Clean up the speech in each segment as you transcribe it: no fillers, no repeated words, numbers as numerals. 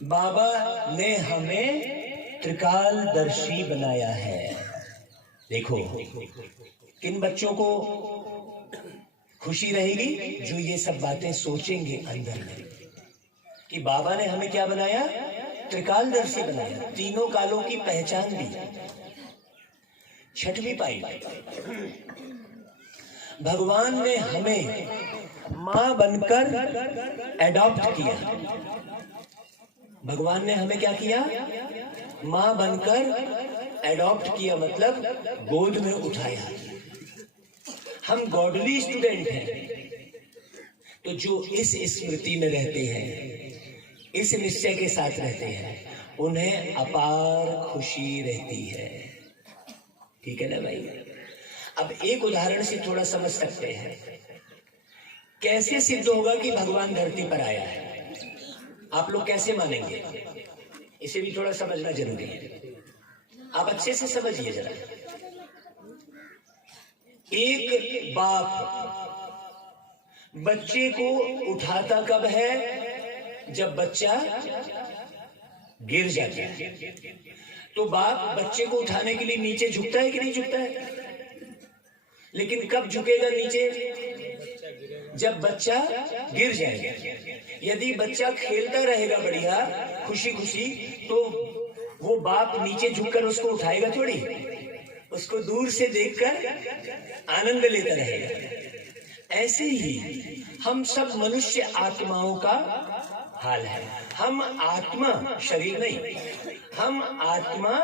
बाबा ने हमें त्रिकालदर्शी बनाया है। देखो, किन बच्चों को खुशी रहेगी जो ये सब बातें सोचेंगे अंदर में कि बाबा ने हमें क्या बनाया, त्रिकालदर्शी बनाया, तीनों कालों की पहचान दी, छठवीं पाई। भगवान ने हमें मां बनकर एडॉप्ट किया। भगवान ने हमें क्या किया, मां बनकर एडॉप्ट किया, मतलब गोद में उठाया। हम गॉडली स्टूडेंट हैं, तो जो इस स्मृति में रहते हैं, इस निश्चय के साथ रहते हैं, उन्हें अपार खुशी रहती है। ठीक है ना भाई? अब एक उदाहरण से थोड़ा समझ सकते हैं कैसे सिद्ध होगा कि भगवान धरती पर आया है। आप लोग कैसे मानेंगे, इसे भी थोड़ा समझना जरूरी है। आप अच्छे से समझिए जरा। एक बाप बच्चे को उठाता कब है, जब बच्चा गिर जाता है। तो बाप बच्चे को उठाने के लिए नीचे झुकता है कि नहीं झुकता है? लेकिन कब झुकेगा नीचे, जब बच्चा गिर जाएगा। यदि बच्चा खेलता रहेगा बढ़िया खुशी खुशी, तो वो बाप नीचे झुककर उसको उठाएगा थोड़ी, उसको दूर से देखकर आनंद लेता रहेगा। ऐसे ही हम सब मनुष्य आत्माओं का हाल है। हम आत्मा, शरीर नहीं, हम आत्मा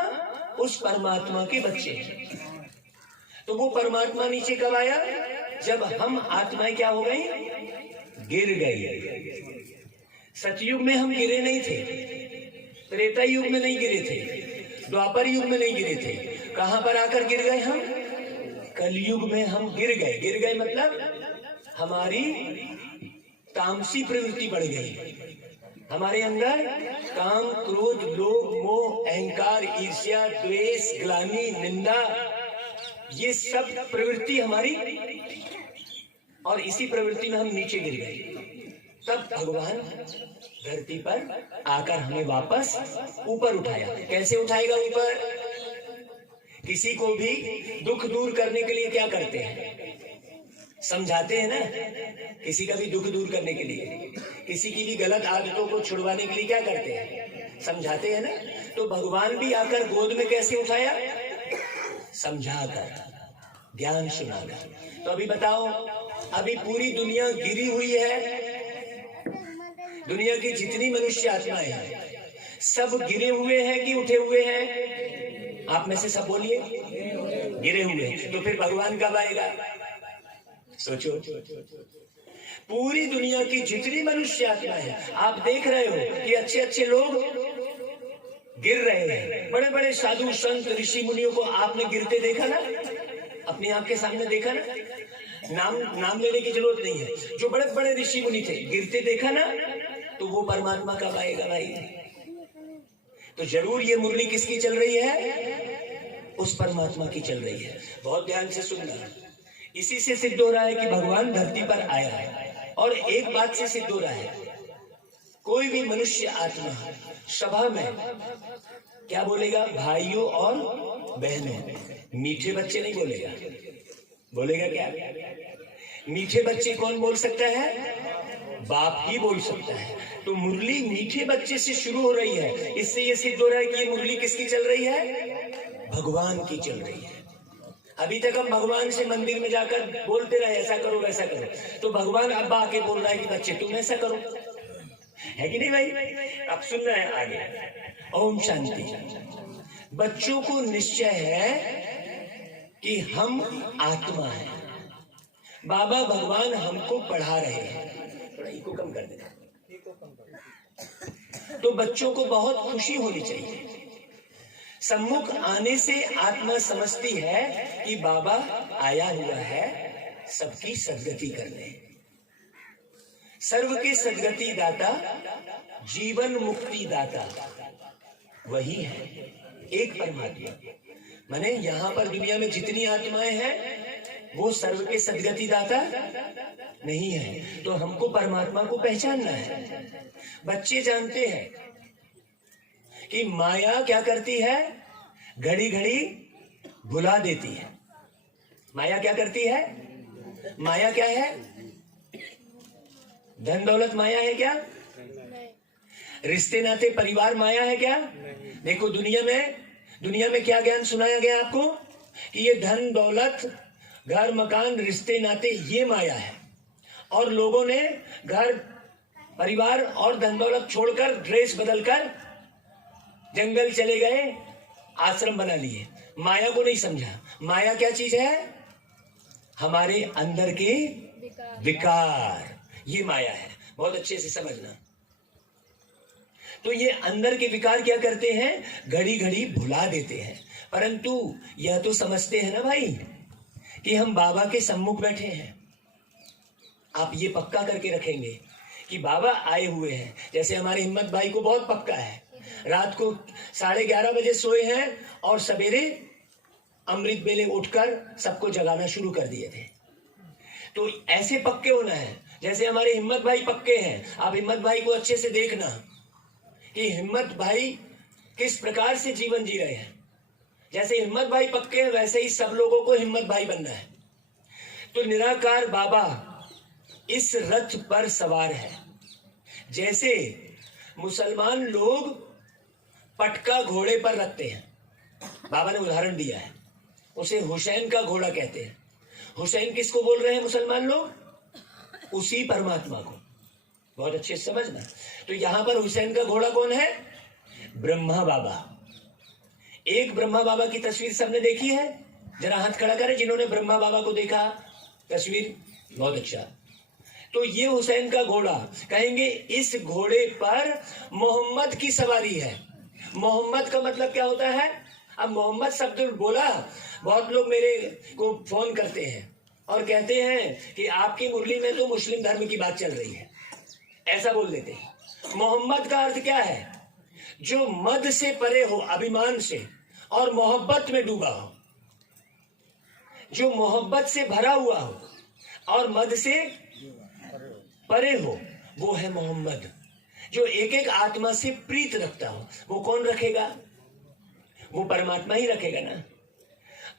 उस परमात्मा के बच्चे हैं। तो वो परमात्मा नीचे कब आया, जब हम आत्माएं क्या हो गई, गिर गई। सतयुग में हम गिरे नहीं थे, त्रेता युग में नहीं गिरे थे, द्वापर युग में नहीं गिरे थे। कहां पर आकर गिर गए हम, कलयुग में हम गिर गए। गिर गए मतलब हमारी तामसी प्रवृत्ति बढ़ गई। हमारे अंदर काम, क्रोध, लोभ, मोह, अहंकार, ईर्ष्या, द्वेष, ग्लानि, निंदा, ये सब प्रवृत्ति हमारी, और इसी प्रवृत्ति में हम नीचे गिर गए। तब भगवान धरती पर आकर हमें वापस ऊपर उठाया। कैसे उठाएगा ऊपर? किसी को भी दुख दूर करने के लिए क्या करते हैं, समझाते हैं ना। किसी का भी दुख दूर करने के लिए, किसी की भी गलत आदतों को छुड़वाने के लिए क्या करते हैं, समझाते हैं ना। तो भगवान भी आकर गोद में कैसे उठाया, समझाकर, ज्ञान सुनाकर। तो अभी बताओ, अभी पूरी दुनिया गिरी हुई है। दुनिया की जितनी मनुष्य आत्माएं हैं सब गिरे हुए हैं कि उठे हुए हैं? आप में से सब बोलिए, गिरे हुए हैं। तो फिर भगवान कब आएगा, सोचो। पूरी दुनिया की जितनी मनुष्य आत्माएं हैं, आप देख रहे हो कि अच्छे अच्छे लोग गिर रहे हैं। बड़े बड़े साधु संत ऋषि मुनियों को आपने गिरते देखा ना, अपनी आंख के सामने देखा ना। नाम लेने की जरूरत नहीं है। जो बड़े बड़े ऋषि मुनि थे, गिरते देखा ना। तो वो परमात्मा कब आएगा भाई? तो जरूर ये मुरली किसकी चल रही है, उस परमात्मा की चल रही है। बहुत ध्यान से सुनना। इसी से सिद्ध हो रहा है कि भगवान धरती पर आया है। और एक बात से सिद्ध हो रहा है, कोई भी मनुष्य आत्मा सभा में क्या बोलेगा, भाइयों और बहनों। मीठे बच्चे नहीं बोलेगा। बोलेगा क्या? मीठे बच्चे कौन बोल सकता है, बाप ही बोल सकता है। तो मुरली मीठे बच्चे से शुरू हो रही है। इससे ये सिद्ध हो रहा है कि ये मुरली किसकी चल रही है, भगवान की चल रही है। अभी तक हम भगवान से मंदिर में जाकर बोलते रहे ऐसा करो वैसा करो, तो भगवान अब आके बोल रहा है कि बच्चे तुम ऐसा करो, है कि नहीं भाई? अब सुनना है आगे। ओम शांति। बच्चों को निश्चय है कि हम आत्मा है। बाबा भगवान हमको पढ़ा रहे हैं। थोड़ा इको कम कर देना। तो बच्चों को बहुत खुशी होनी चाहिए। सम्मुख आने से आत्मा समझती है कि बाबा आया हुआ है सबकी सद्गति करने। सर्व के सद्गति दाता, जीवन मुक्ति दाता वही है, एक परमात्मा। माने यहाँ पर दुनिया में जितनी आत्माएं हैं वो सर्व के सद्गति दाता नहीं है। तो हमको परमात्मा को पहचानना है। बच्चे जानते हैं कि माया क्या करती है, घड़ी घड़ी भुला देती है। माया क्या करती है, माया क्या है, धन दौलत माया है क्या, रिश्ते नाते परिवार माया है क्या? देखो दुनिया में क्या ज्ञान सुनाया गया आपको कि ये धन दौलत घर मकान रिश्ते नाते ये माया है, और लोगों ने घर परिवार और धन दौलत छोड़कर ड्रेस बदलकर जंगल चले गए, आश्रम बना लिए, माया को नहीं समझा। माया क्या चीज है, हमारे अंदर के विकार, ये माया है, बहुत अच्छे से समझना। तो ये अंदर के विकार क्या करते हैं, घड़ी घड़ी भुला देते हैं। परंतु यह तो समझते हैं ना भाई कि हम बाबा के सम्मुख बैठे हैं। आप ये पक्का करके रखेंगे कि बाबा आए हुए हैं। जैसे हमारे हिम्मत भाई को बहुत पक्का है, रात को 11:30 बजे सोए हैं और सवेरे अमृत बेले उठकर सबको जगाना शुरू कर दिए थे। तो ऐसे पक्के होना है जैसे हमारे हिम्मत भाई पक्के हैं। आप हिम्मत भाई को अच्छे से देखना कि हिम्मत भाई किस प्रकार से जीवन जी रहे हैं। जैसे हिम्मत भाई पक्के हैं वैसे ही सब लोगों को हिम्मत भाई बनना है। तो निराकार बाबा इस रथ पर सवार है। जैसे मुसलमान लोग पटका घोड़े पर रखते हैं, बाबा ने उदाहरण दिया है, उसे हुसैन का घोड़ा कहते हैं। हुसैन किसको बोल रहे हैं मुसलमान लोग, उसी परमात्मा को। बहुत अच्छे से समझना। तो यहां पर हुसैन का घोड़ा कौन है, ब्रह्मा बाबा। एक ब्रह्मा बाबा की तस्वीर सबने देखी है, जरा हाथ खड़ा करें जिन्होंने ब्रह्मा बाबा को देखा तस्वीर, बहुत अच्छा। तो ये हुसैन का घोड़ा, कहेंगे इस घोड़े पर मोहम्मद की सवारी है। मोहम्मद का मतलब क्या होता है, अब मोहम्मद शब्द बोला, बहुत लोग मेरे को फोन करते हैं और कहते हैं कि आपकी मुरली में तो मुस्लिम धर्म की बात चल रही है, ऐसा बोल देते हैं। मोहम्मद का अर्थ क्या है, जो मद से परे हो, अभिमान से और मोहब्बत में डूबा हो, जो मोहब्बत से भरा हुआ हो और मद से परे हो, वो है मोहम्मद। जो एक एक आत्मा से प्रीत रखता हो, वो कौन रखेगा, वो परमात्मा ही रखेगा ना।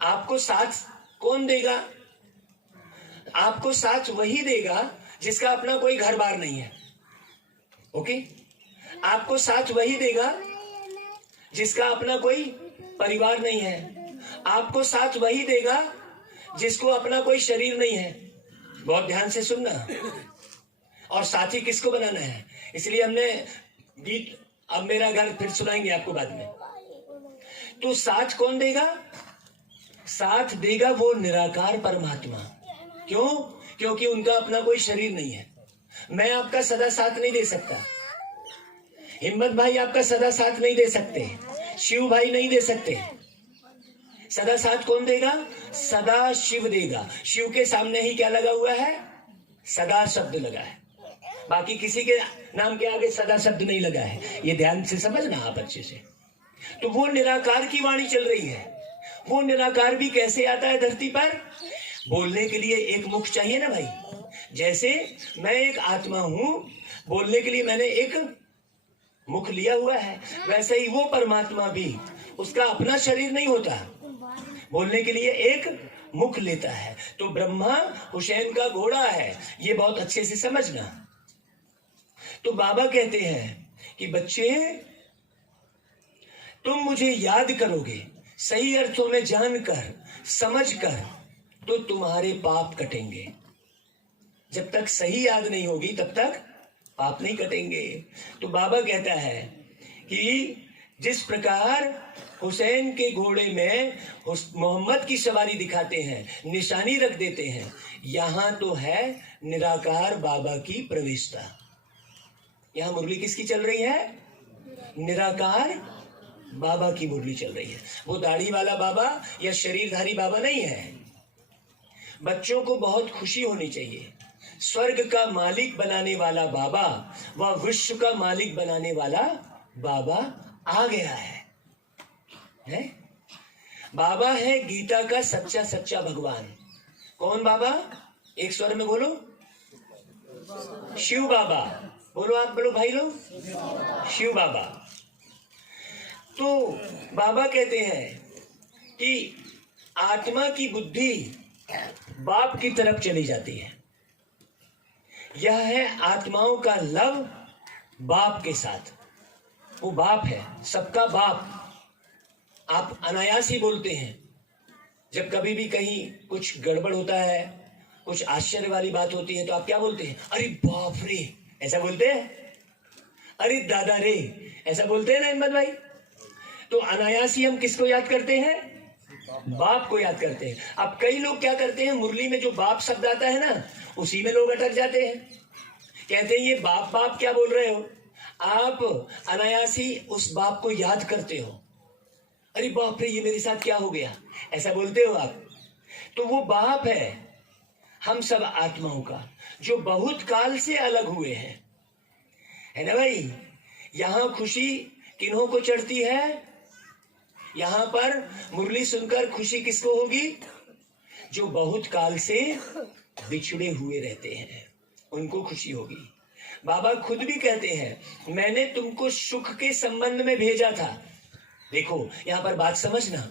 आपको साथ कौन देगा, आपको साथ वही देगा जिसका अपना कोई घर बार नहीं है। ओके, आपको साथ वही देगा जिसका अपना कोई परिवार नहीं है। आपको साथ वही देगा जिसको अपना कोई शरीर नहीं है। बहुत ध्यान से सुनना। और साथी किसको बनाना है, इसलिए हमने गीत अब मेरा घर फिर सुनाएंगे आपको बाद में। तो साथ कौन देगा, साथ देगा वो निराकार परमात्मा। क्यों, क्योंकि उनका अपना कोई शरीर नहीं है। मैं आपका सदा साथ नहीं दे सकता, हिम्मत भाई आपका सदा साथ नहीं दे सकते, शिव भाई नहीं दे सकते। सदा साथ कौन देगा, सदा शिव देगा। शिव के सामने ही क्या लगा हुआ है, सदा शब्द लगा है, बाकी किसी के नाम के आगे सदा शब्द नहीं लगा है। ये ध्यान से समझना आप अच्छे से। तो वो निराकार की वाणी चल रही है। वो निराकार भी कैसे आता है धरती पर, बोलने के लिए एक मुख चाहिए ना भाई। जैसे मैं एक आत्मा हूं, बोलने के लिए मैंने एक मुख लिया हुआ है, वैसे ही वो परमात्मा भी, उसका अपना शरीर नहीं होता, बोलने के लिए एक मुख लेता है। तो ब्रह्मा हुसैन का घोड़ा है, ये बहुत अच्छे से समझना। तो बाबा कहते हैं कि बच्चे तुम मुझे याद करोगे सही अर्थों में जानकर समझकर, तो तुम्हारे पाप कटेंगे। जब तक सही याद नहीं होगी तब तक पाप नहीं कटेंगे। तो बाबा कहता है कि जिस प्रकार हुसैन के घोड़े में मोहम्मद की सवारी दिखाते हैं, निशानी रख देते हैं, यहां तो है निराकार बाबा की प्रवेशता। यहां मुरली किसकी चल रही है, निराकार बाबा की मुरली चल रही है। वो दाढ़ी वाला बाबा या शरीरधारी बाबा नहीं है। बच्चों को बहुत खुशी होनी चाहिए। स्वर्ग का मालिक बनाने वाला बाबा व विश्व का मालिक बनाने वाला बाबा आ गया है? बाबा है गीता का सच्चा सच्चा भगवान। कौन बाबा, एक स्वर में बोलो, शिव बाबा। बोलो, आप बोलो भाई लोग, शिव बाबा। तो बाबा कहते हैं कि आत्मा की बुद्धि बाप की तरफ चली जाती है। यह है आत्माओं का लव बाप के साथ। वो बाप है, सबका बाप। आप अनायास ही बोलते हैं। जब कभी भी कहीं कुछ गड़बड़ होता है, कुछ आश्चर्य वाली बात होती है, तो आप क्या बोलते हैं? अरे बाप रे, ऐसा बोलते हैं। अरे दादा रे, ऐसा बोलते हैं ना हिम्मत भाई। तो अनायास ही हम किसको याद करते हैं? बाप को याद करते हैं। अब कई लोग क्या करते हैं, मुरली में जो बाप शब्द आता है ना, उसी में लोग अटक जाते हैं। कहते हैं ये बाप बाप क्या बोल रहे हो? आप अनायास ही उस बाप को याद करते हो। अरे बाप रे, ये मेरे साथ क्या हो गया, ऐसा बोलते हो आप। तो वो बाप है हम सब आत्माओं का, जो बहुत काल से अलग हुए हैं, है ना भाई। यहां खुशी किन्हों को चढ़ती है? यहां पर मुरली सुनकर खुशी किसको होगी? जो बहुत काल से बिछड़े हुए रहते हैं, उनको खुशी होगी। बाबा खुद भी कहते हैं, मैंने तुमको सुख के संबंध में भेजा था। देखो यहां पर बात समझना।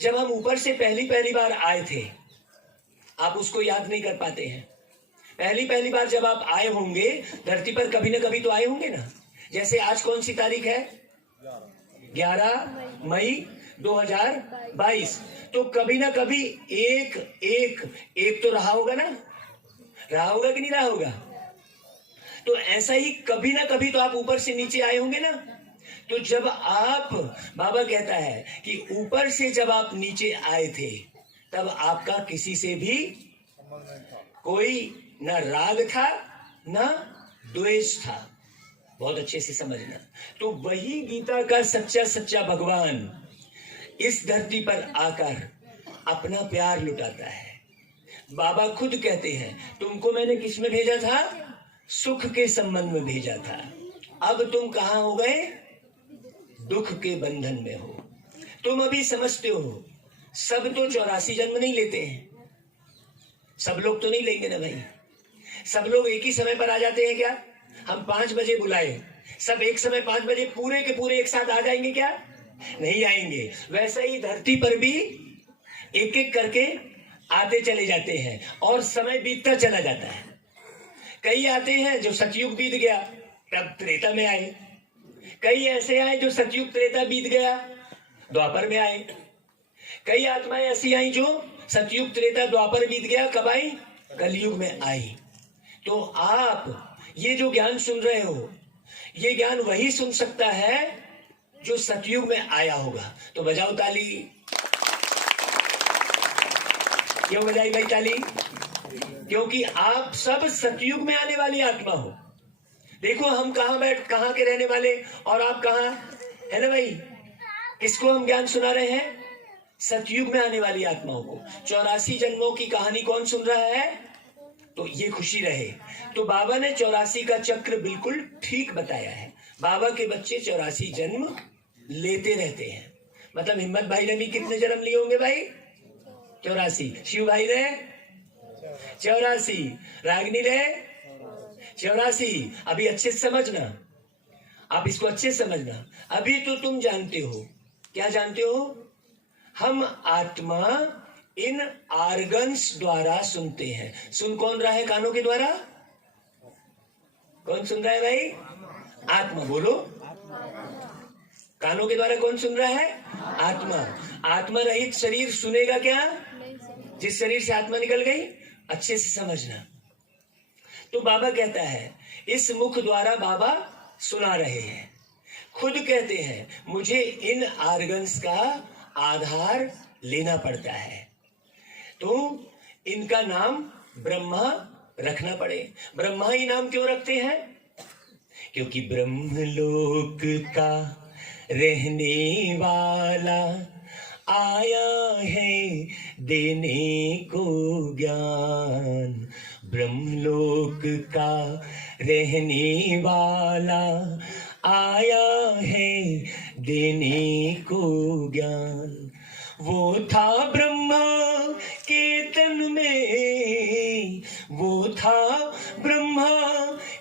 जब हम ऊपर से पहली बार आए थे, आप उसको याद नहीं कर पाते हैं। पहली बार जब आप आए होंगे धरती पर, कभी ना कभी तो आए होंगे ना। जैसे आज कौन सी तारीख है? 11 मई 2022। तो कभी ना कभी एक तो रहा होगा ना, रहा होगा कि नहीं रहा होगा? तो ऐसा ही कभी ना कभी तो आप ऊपर से नीचे आए होंगे ना। तो जब आप, बाबा कहता है कि ऊपर से जब आप नीचे आए थे, तब आपका किसी से भी कोई ना राग था ना द्वेष था। बहुत अच्छे से समझना। तो वही गीता का सच्चा भगवान इस धरती पर आकर अपना प्यार लुटाता है। बाबा खुद कहते हैं, तुमको मैंने किस में भेजा था? सुख के संबंध में भेजा था। अब तुम कहां हो गए? दुख के बंधन में हो। तुम अभी समझते हो सब तो 84 जन्म नहीं लेते हैं। सब लोग तो नहीं लेंगे ना भाई। सब लोग एक ही समय पर आ जाते हैं क्या? हम 5 बजे बुलाए, सब एक समय 5 बजे पूरे के पूरे एक साथ आ जाएंगे क्या? नहीं आएंगे। वैसे ही धरती पर भी एक एक करके आते चले जाते हैं और समय बीतता चला जाता है। कई आते हैं जो सतयुग बीत गया तब त्रेता में आए, कई ऐसे आए जो सतयुग त्रेता बीत गया द्वापर में आए, कई आत्माएं ऐसी आई जो सतयुग त्रेता द्वापर बीत गया कब आई? कलयुग में आई। तो आप ये जो ज्ञान सुन रहे हो, ये ज्ञान वही सुन सकता है जो सतयुग में आया होगा। तो बजाओ ताली। क्यों बजाई भाई ताली? क्योंकि आप सब सतयुग में आने वाली आत्मा हो। देखो हम कहां के रहने वाले और आप कहां, है ना भाई। किसको हम ज्ञान सुना रहे हैं? सतयुग में आने वाली आत्माओं को। 84 जन्मों की कहानी कौन सुन रहा है? तो ये खुशी रहे। तो बाबा ने 84 का चक्र बिल्कुल ठीक बताया है। बाबा के बच्चे 84 जन्म लेते रहते हैं। मतलब हिम्मत भाई ने भी कितने जन्म लिए होंगे भाई? 84। शिव भाई ने 84, रागिनी ने 84। अभी अच्छे से समझना, आप इसको अच्छे से समझना। अभी तो तुम जानते हो, क्या जानते हो? हम आत्मा इन आर्गन्स द्वारा सुनते हैं। सुन कौन रहा है कानों के द्वारा? कौन सुन रहा है भाई? आत्मा। बोलो, कानों के द्वारा कौन सुन रहा है? आत्मा। आत्मा रहित शरीर सुनेगा क्या? जिस शरीर से आत्मा निकल गई। अच्छे से समझना। तो बाबा कहता है इस मुख द्वारा बाबा सुना रहे हैं। खुद कहते हैं मुझे इन आर्गन्स का आधार लेना पड़ता है, तो इनका नाम ब्रह्मा रखना पड़े। ब्रह्मा ही नाम क्यों रखते हैं? क्योंकि ब्रह्मलोक का रहने वाला आया है देने को ज्ञान। ब्रह्मलोक का रहने वाला आया है देने को ज्ञान। वो था ब्रह्मा के तन में, वो था ब्रह्मा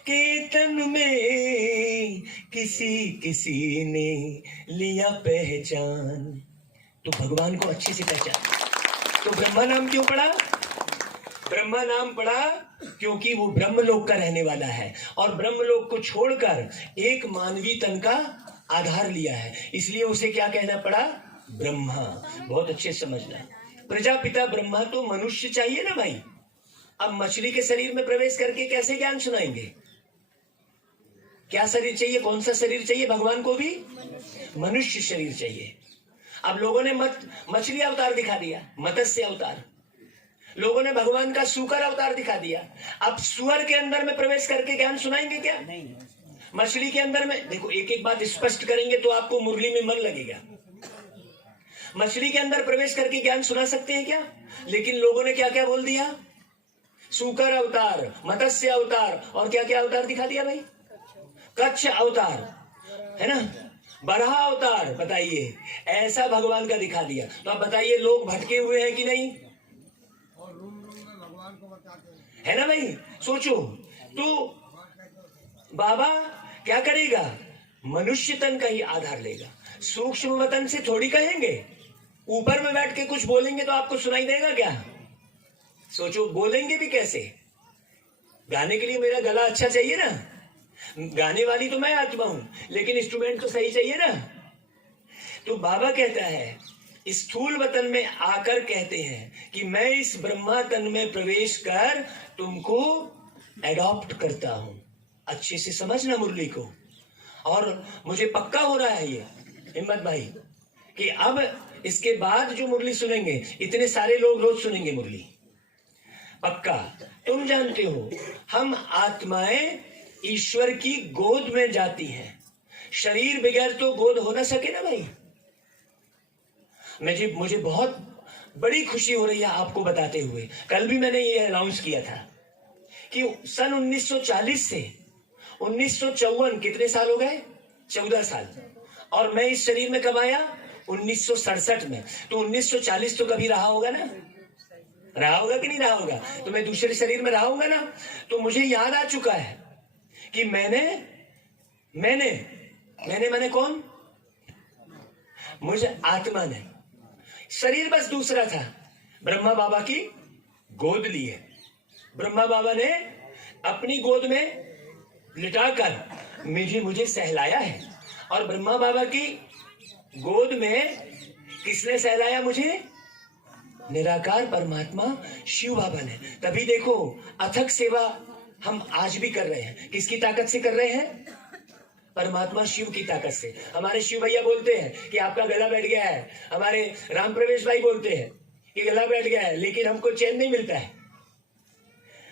के तन में, किसी किसी ने लिया पहचान। तो भगवान को अच्छे से पहचान। तो ब्रह्मा नाम क्यों पड़ा? ब्रह्मा नाम पड़ा क्योंकि वो ब्रह्मलोक का रहने वाला है और ब्रह्मलोक को छोड़कर एक मानवीय तन का आधार लिया है, इसलिए उसे क्या कहना पड़ा? ब्रह्मा। बहुत अच्छे समझना। प्रजापिता ब्रह्मा तो मनुष्य चाहिए ना भाई। अब मछली के शरीर में प्रवेश करके कैसे ज्ञान सुनाएंगे? क्या शरीर चाहिए? कौन सा शरीर चाहिए? भगवान को भी मनुष्य शरीर चाहिए। अब लोगों ने मछली अवतार दिखा दिया, मत्स्य अवतार। लोगों ने भगवान का सूकर अवतार दिखा दिया। अब सुअर के अंदर में प्रवेश करके ज्ञान सुनाएंगे क्या? नहीं। मछली के अंदर में देखो, एक एक बात स्पष्ट करेंगे तो आपको मुरली में मन लगेगा। मछली के अंदर प्रवेश करके ज्ञान सुना सकते हैं क्या? लेकिन लोगों ने क्या क्या बोल दिया? सूकर अवतार, मत्स्य अवतार और क्या क्या अवतार दिखा दिया भाई? कच्छ अवतार है ना, बराह अवतार। बताइए, ऐसा भगवान का दिखा दिया। तो आप बताइए, लोग भटके हुए हैं कि नहीं? है ना भाई? सोचो तो बाबा क्या करेगा? मनुष्य तन का ही आधार लेगा। सूक्ष्म वतन से थोड़ी कहेंगे। ऊपर में बैठ के कुछ बोलेंगे तो आपको सुनाई देगा क्या? सोचो, बोलेंगे भी कैसे? गाने के लिए मेरा गला अच्छा चाहिए ना, गाने वाली तो मैं आत्मा हूं, लेकिन इंस्ट्रूमेंट तो सही चाहिए ना। तो बाबा कहता है, स्थूल वतन में आकर कहते हैं कि मैं इस ब्रह्मा तन में प्रवेश कर तुमको एडॉप्ट करता हूं। अच्छे से समझना मुरली को। और मुझे पक्का हो रहा है ये हिम्मत भाई कि अब इसके बाद जो मुरली सुनेंगे, इतने सारे लोग रोज सुनेंगे मुरली, पक्का। तुम जानते हो, हम आत्माएं ईश्वर की गोद में जाती हैं। शरीर बगैर तो गोद हो ना सके ना भाई। मुझे बहुत बड़ी खुशी हो रही है आपको बताते हुए। कल भी मैंने ये अनाउंस किया था कि सन 1940 से 1954 कितने साल हो गए? 14 साल। और मैं इस शरीर में कब आया? 1967 में। तो 1940 तो कभी रहा होगा ना? रहा होगा कि नहीं रहा होगा? तो मैं दूसरे शरीर में रहा होगा ना। तो मुझे याद आ चुका है कि मैंने कौन? मुझे आत्मा ने, शरीर बस दूसरा था। ब्रह्मा बाबा की गोद ली है। ब्रह्मा बाबा ने अपनी गोद में लिटाकर मुझे सहलाया है। और ब्रह्मा बाबा की गोद में किसने सहलाया मुझे? निराकार परमात्मा शिव बाबा ने। तभी देखो, अथक सेवा हम आज भी कर रहे हैं। किसकी ताकत से कर रहे हैं? परमात्मा शिव की ताकत से। हमारे शिव भैया बोलते हैं कि आपका गला बैठ गया है। हमारे राम प्रवेश भाई बोलते हैं कि गला बैठ गया है, लेकिन हमको चैन नहीं मिलता है।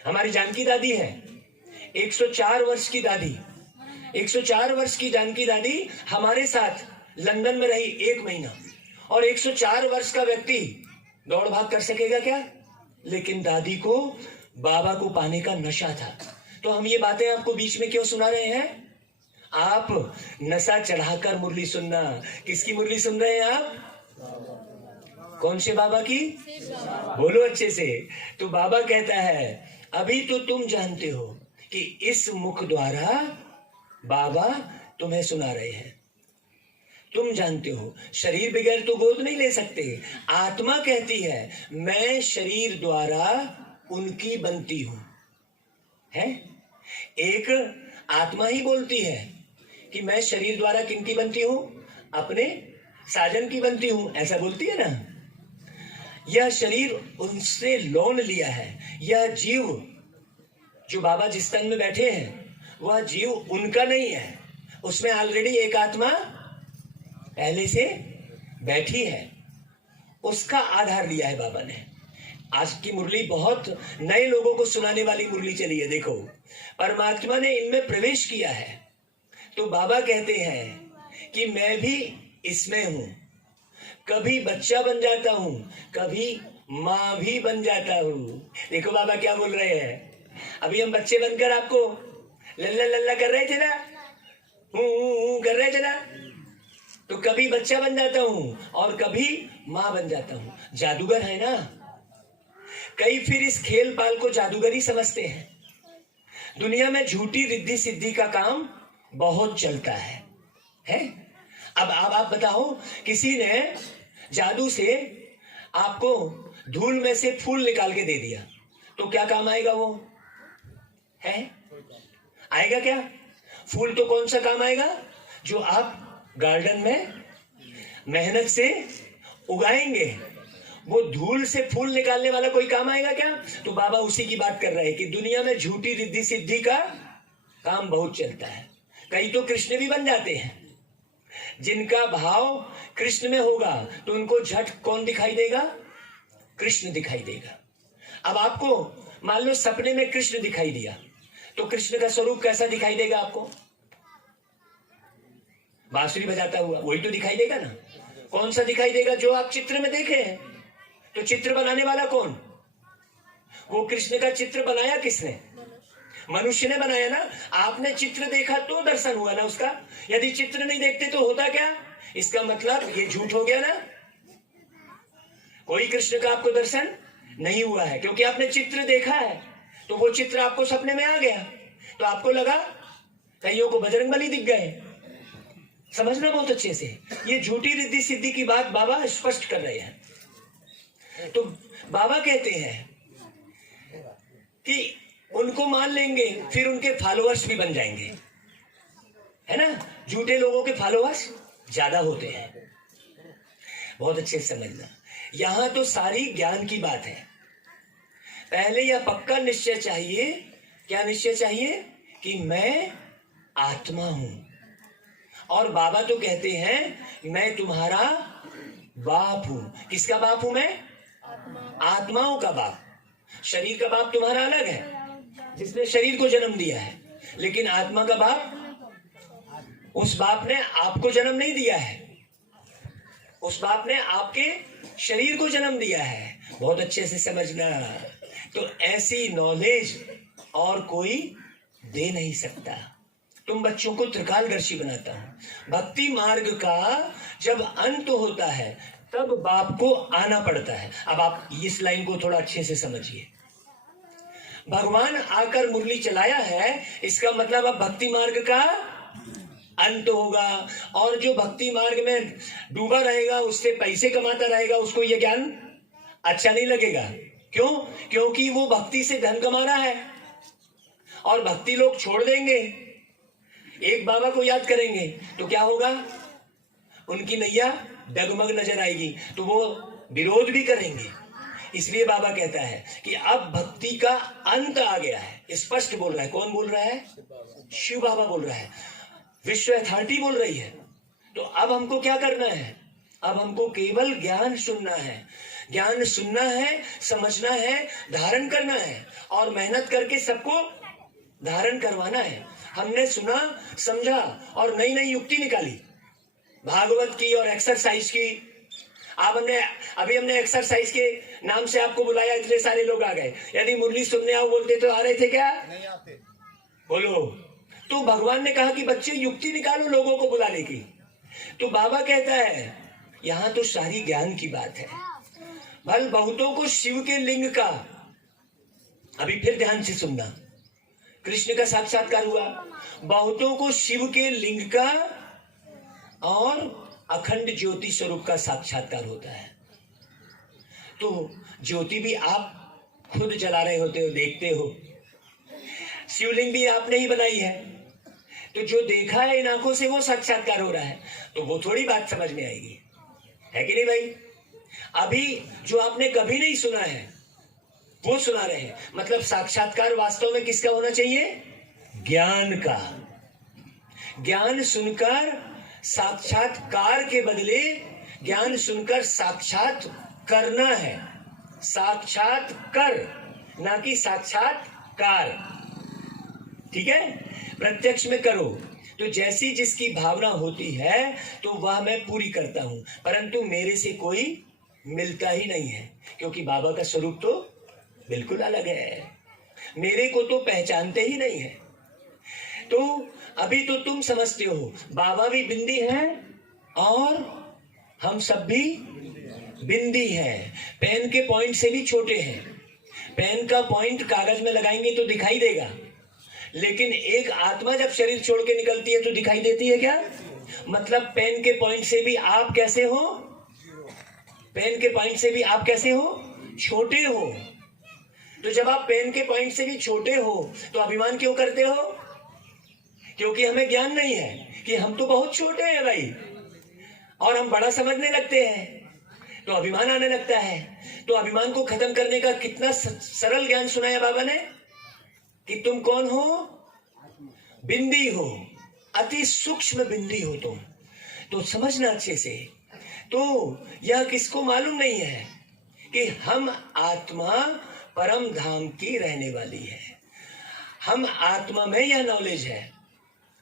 हमारी जानकी दादी है, 104 वर्ष की दादी, 104 वर्ष की जानकी दादी हमारे साथ लंदन में रही 1 महीना। और 104 वर्ष का व्यक्ति दौड़ भाग कर सकेगा क्या? लेकिन दादी को बाबा को पाने का नशा था। तो हम ये बातें आपको बीच में क्यों सुना रहे हैं? आप नशा चढ़ाकर मुरली सुनना। किसकी मुरली सुन रहे हैं आप? कौन से बाबा की? बोलो अच्छे से। तो बाबा कहता है, अभी तो तुम जानते हो कि इस मुख द्वारा बाबा तुम्हें सुना रहे हैं। तुम जानते हो, शरीर बगैर तो गोद नहीं ले सकते। आत्मा कहती है, मैं शरीर द्वारा उनकी बनती हूं। है? एक आत्मा ही बोलती है कि मैं शरीर द्वारा किनकी बनती हूं? अपने साजन की बनती हूं। ऐसा बोलती है ना। यह शरीर उनसे लोन लिया है। यह जीव जो बाबा जिस तन में बैठे हैं, वह जीव उनका नहीं है। उसमें ऑलरेडी एक आत्मा पहले से बैठी है। उसका आधार लिया है बाबा ने। आज की मुरली बहुत नए लोगों को सुनाने वाली मुरली चली है। देखो, परमात्मा ने इनमें प्रवेश किया है। तो बाबा कहते हैं कि मैं भी इसमें हूं। कभी बच्चा बन जाता हूं, कभी मां भी बन जाता हूं। देखो बाबा क्या बोल रहे हैं। अभी हम बच्चे बनकर आपको लल्ला लल्ला कर रहे थे ना, हूं कर रहे थे ना। तो कभी बच्चा बन जाता हूं और कभी मां बन जाता हूं। जादूगर है ना। कई फिर इस खेल पाल को जादूगरी समझते हैं। दुनिया में झूठी रिद्धि सिद्धि का काम बहुत चलता है? अब आप बताओ, किसी ने जादू से आपको धूल में से फूल निकाल के दे दिया तो क्या काम आएगा? वो है आएगा क्या? फूल तो कौन सा काम आएगा? जो आप गार्डन में मेहनत से उगाएंगे। वो धूल से फूल निकालने वाला कोई काम आएगा क्या? तो बाबा उसी की बात कर रहे हैं कि दुनिया में झूठी रिद्धि सिद्धि का काम बहुत चलता है। कई तो कृष्ण भी बन जाते हैं। जिनका भाव कृष्ण में होगा तो उनको झट कौन दिखाई देगा? कृष्ण दिखाई देगा। अब आपको मान लो सपने में कृष्ण दिखाई दिया तो कृष्ण का स्वरूप कैसा दिखाई देगा आपको? बांसुरी बजाता हुआ, वही तो दिखाई देगा ना। कौन सा दिखाई देगा? जो आप चित्र में देखे हैं। तो चित्र बनाने वाला कौन? वो कृष्ण का चित्र बनाया किसने? मनुष्य ने बनाया ना। आपने चित्र देखा तो दर्शन हुआ ना उसका। यदि चित्र नहीं देखते तो होता क्या? इसका मतलब ये झूठ हो गया ना। कोई कृष्ण का आपको दर्शन नहीं हुआ है क्योंकि आपने चित्र देखा है। तो वो चित्र आपको सपने में आ गया तो आपको लगा, कईयों को बजरंगबली दिख गए। समझना बहुत अच्छे से, ये झूठी रिद्धि सिद्धि की बात बाबा स्पष्ट कर रहे हैं। तो बाबा कहते हैं कि उनको मान लेंगे फिर उनके फॉलोअर्स भी बन जाएंगे, है ना। झूठे लोगों के फॉलोअर्स ज्यादा होते हैं। बहुत अच्छे से समझना, यहां तो सारी ज्ञान की बात है। पहले यह पक्का निश्चय चाहिए। क्या निश्चय चाहिए? कि मैं आत्मा हूं। और बाबा तो कहते हैं मैं तुम्हारा बाप हूं। किसका बाप हूं मैं? आत्माओं का बाप। शरीर का बाप तुम्हारा अलग है, जिसने शरीर को जन्म दिया है। लेकिन आत्मा का बाप, उस बाप ने आपको जन्म नहीं दिया है। उस बाप ने आपके शरीर को जन्म दिया है। बहुत अच्छे से समझना। तो ऐसी नॉलेज और कोई दे नहीं सकता। तुम बच्चों को त्रिकालदर्शी बनाता हूं। भक्ति मार्ग का जब अंत होता है तब बाप को आना पड़ता है। अब आप इस लाइन को थोड़ा अच्छे से समझिए। भगवान आकर मुरली चलाया है, इसका मतलब अब भक्ति मार्ग का अंत होगा। और जो भक्ति मार्ग में डूबा रहेगा, उससे पैसे कमाता रहेगा, उसको यह ज्ञान अच्छा नहीं लगेगा। क्यों? क्योंकि वो भक्ति से धन कमा रहा है और भक्ति लोग छोड़ देंगे, एक बाबा को याद करेंगे तो क्या होगा? उनकी नैया डगमग नजर आएगी, तो वो विरोध भी करेंगे। इसलिए बाबा कहता है कि अब भक्ति का अंत आ गया है। स्पष्ट बोल रहा है। कौन बोल रहा है? शिव बाबा बोल रहा है, विश्व अथॉरिटी बोल रही है। तो अब हमको क्या करना है? अब हमको केवल ज्ञान सुनना है। ज्ञान सुनना है, समझना है, धारण करना है और मेहनत करके सबको धारण करवाना है। हमने सुना, समझा और नई नई युक्ति निकाली, भागवत की और एक्सरसाइज की। अभी हमने एक्सरसाइज के नाम से आपको बुलाया, इतने सारे लोग आ गए। यदि मुरली सुनने आओ बोलते तो आ रहे थे क्या? नहीं आते। बोलो। तो भगवान ने कहा कि बच्चे युक्ति निकालो लोगों को बुलाने की। तो बाबा कहता है यहां तो सारी ज्ञान की बात है। भल बहुतों को शिव के लिंग का, अभी फिर ध्यान से सुनना, कृष्ण का साक्षात्कार हुआ, बहुतों को शिव के लिंग का और अखंड ज्योति स्वरूप का साक्षात्कार होता है। तो ज्योति भी आप खुद जला रहे होते हो, देखते हो। शिवलिंग भी आपने ही बनाई है। तो जो देखा है इन आंखों से वो साक्षात्कार हो रहा है, तो वो थोड़ी बात समझ में आएगी, है कि नहीं भाई? अभी जो आपने कभी नहीं सुना है वो सुना रहे हैं। मतलब साक्षात्कार वास्तव में किसका होना चाहिए? ज्ञान का। ज्ञान सुनकर साक्षात्कार के बदले ज्ञान सुनकर साक्षात करना है। साक्षात कर, ना कि साक्षात्कार। ठीक है? प्रत्यक्ष में करो। तो जैसी जिसकी भावना होती है तो वह मैं पूरी करता हूं, परंतु मेरे से कोई मिलता ही नहीं है, क्योंकि बाबा का स्वरूप तो बिल्कुल अलग है। मेरे को तो पहचानते ही नहीं है। तो अभी तो तुम समझते हो बाबा भी बिंदी है और हम सब भी बिंदी है। पेन के पॉइंट से भी छोटे हैं। पेन का पॉइंट कागज में लगाएंगे तो दिखाई देगा, लेकिन एक आत्मा जब शरीर छोड़ के निकलती है तो दिखाई देती है क्या? मतलब पेन के पॉइंट से भी आप कैसे हो? पेन के पॉइंट से भी आप कैसे हो? छोटे हो। तो जब आप पेन के पॉइंट से भी छोटे हो तो अभिमान क्यों करते हो? क्योंकि हमें ज्ञान नहीं है कि हम तो बहुत छोटे हैं भाई, और हम बड़ा समझने लगते हैं तो अभिमान आने लगता है। तो अभिमान को खत्म करने का कितना सरल ज्ञान सुनाया बाबा ने कि तुम कौन हो? बिंदी हो, अति सूक्ष्म बिंदी हो तुम। तो समझना अच्छे से। तो यह किसको मालूम नहीं है कि हम आत्मा परम धाम की रहने वाली है। हम आत्मा में यह नॉलेज है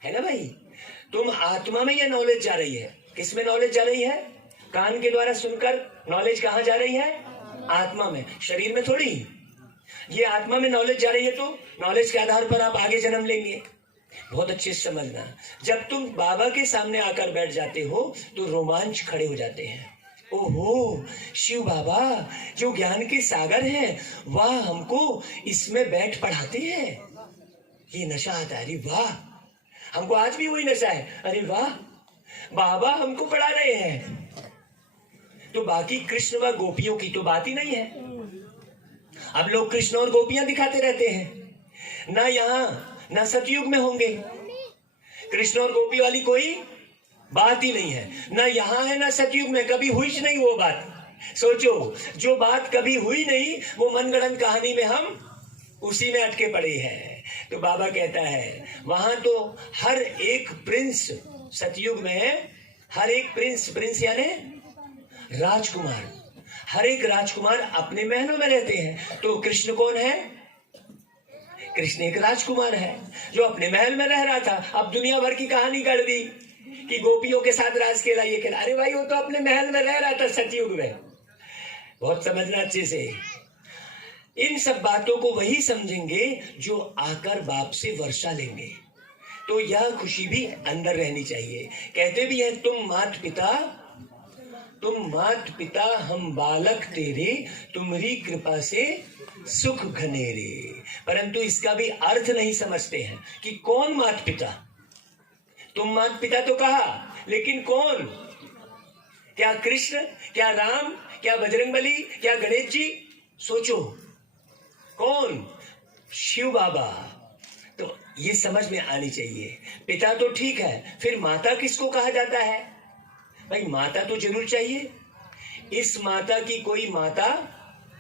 ना भाई? तुम आत्मा में यह नॉलेज जा रही है। किस में नॉलेज जा रही है? कान के द्वारा सुनकर नॉलेज कहाँ जा रही है? आत्मा में, शरीर में थोड़ी। ये आत्मा में नॉलेज जा रही है, तो नॉलेज के आधार पर आप आगे जन्म लेंगे। बहुत अच्छे से समझना। जब तुम बाबा के सामने आकर बैठ जाते हो तो रोमांच खड़े हो जाते हैं। ओहो, शिव बाबा जो ज्ञान के सागर हैं, वाह, हमको इसमें बैठ पढ़ाते हैं। ये नशा आता है। अरे वाह, हमको आज भी वही नशा है। अरे वाह, बाबा हमको पढ़ा रहे हैं। तो बाकी कृष्ण व गोपियों की तो बात ही नहीं है। अब लोग कृष्ण और गोपियां दिखाते रहते हैं। ना यहाँ ना सतयुग में होंगे। कृष्ण और गोपी वाली कोई बात ही नहीं है। ना यहाँ है ना सतयुग में, कभी हुई ही नहीं वो बात। सोचो, जो बात कभी हुई नहीं वो मनगढ़ंत कहानी में हम उसी में अटके पड़े हैं। तो बाबा कहता है वहां तो हर एक प्रिंस, सतयुग में हर एक प्रिंस यानी राजकुमार, हर एक राजकुमार अपने महलों में रहते हैं। तो कृष्ण कौन है? कृष्ण एक राजकुमार है जो अपने महल में रह रहा था। अब दुनिया भर की कहानी गढ़ दी कि गोपियों के साथ राज खेला, ये खेला। अरे भाई, वो तो अपने महल में रह रहा था सतयुग में। बहुत समझना अच्छे से। इन सब बातों को वही समझेंगे जो आकर बाप से वर्षा लेंगे। तो यह खुशी भी अंदर रहनी चाहिए। कहते भी हैं तुम मात पिता हम बालक तेरे, तुम्हारी कृपा से सुख घनेरे। परंतु इसका भी अर्थ नहीं समझते हैं कि कौन मात पिता। तुम मात पिता तो कहा, लेकिन कौन? क्या कृष्ण, क्या राम, क्या बजरंगबली, क्या गणेश जी? सोचो कौन? शिव बाबा। तो ये समझ में आनी चाहिए। पिता तो ठीक है, फिर माता किसको कहा जाता है? भाई माता तो जरूर चाहिए। इस माता की कोई माता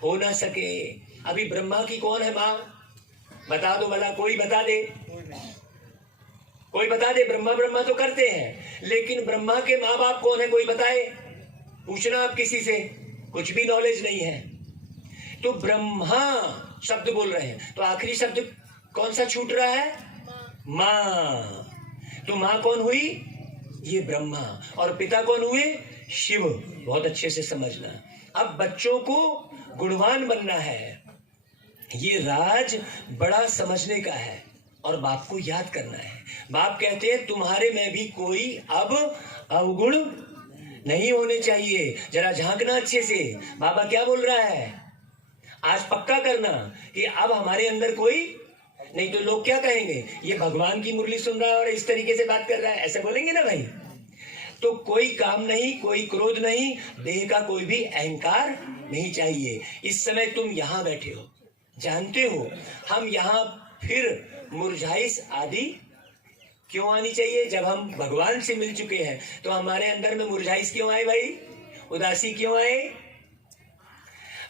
हो ना सके। अभी ब्रह्मा की कौन है माँ? बता दो भला, कोई बता दे, कोई बता दे। ब्रह्मा तो करते हैं, लेकिन ब्रह्मा के माँ बाप कौन है? कोई बताए? पूछना आप किसी से, कुछ भी नॉलेज नहीं है। तो ब्रह्मा शब्द बोल रहे हैं, तो आखिरी शब्द कौन सा छूट रहा है? माँ। तो माँ कौन हुई? ये ब्रह्मा। और पिता कौन हुए? शिव। बहुत अच्छे से समझना। अब बच्चों को गुणवान बनना है। ये राज बड़ा समझने का है और बाप को याद करना है। बाप कहते हैं तुम्हारे में भी कोई अब अवगुण नहीं होने चाहिए। जरा झांकना अच्छे से। बाबा क्या बोल रहा है? आज पक्का करना कि अब हमारे अंदर कोई नहीं। तो लोग क्या कहेंगे? ये भगवान की मुरली सुन रहा है और इस तरीके से बात कर रहा है, ऐसे बोलेंगे ना भाई। तो कोई काम नहीं, कोई क्रोध नहीं, देह का कोई भी अहंकार नहीं चाहिए। इस समय तुम यहाँ बैठे हो, जानते हो हम यहाँ फिर मुरझाइश आदि क्यों आनी चाहिए? जब हम भगवान से मिल चुके हैं तो हमारे अंदर में मुरझाइश क्यों आए भाई? उदासी क्यों आए?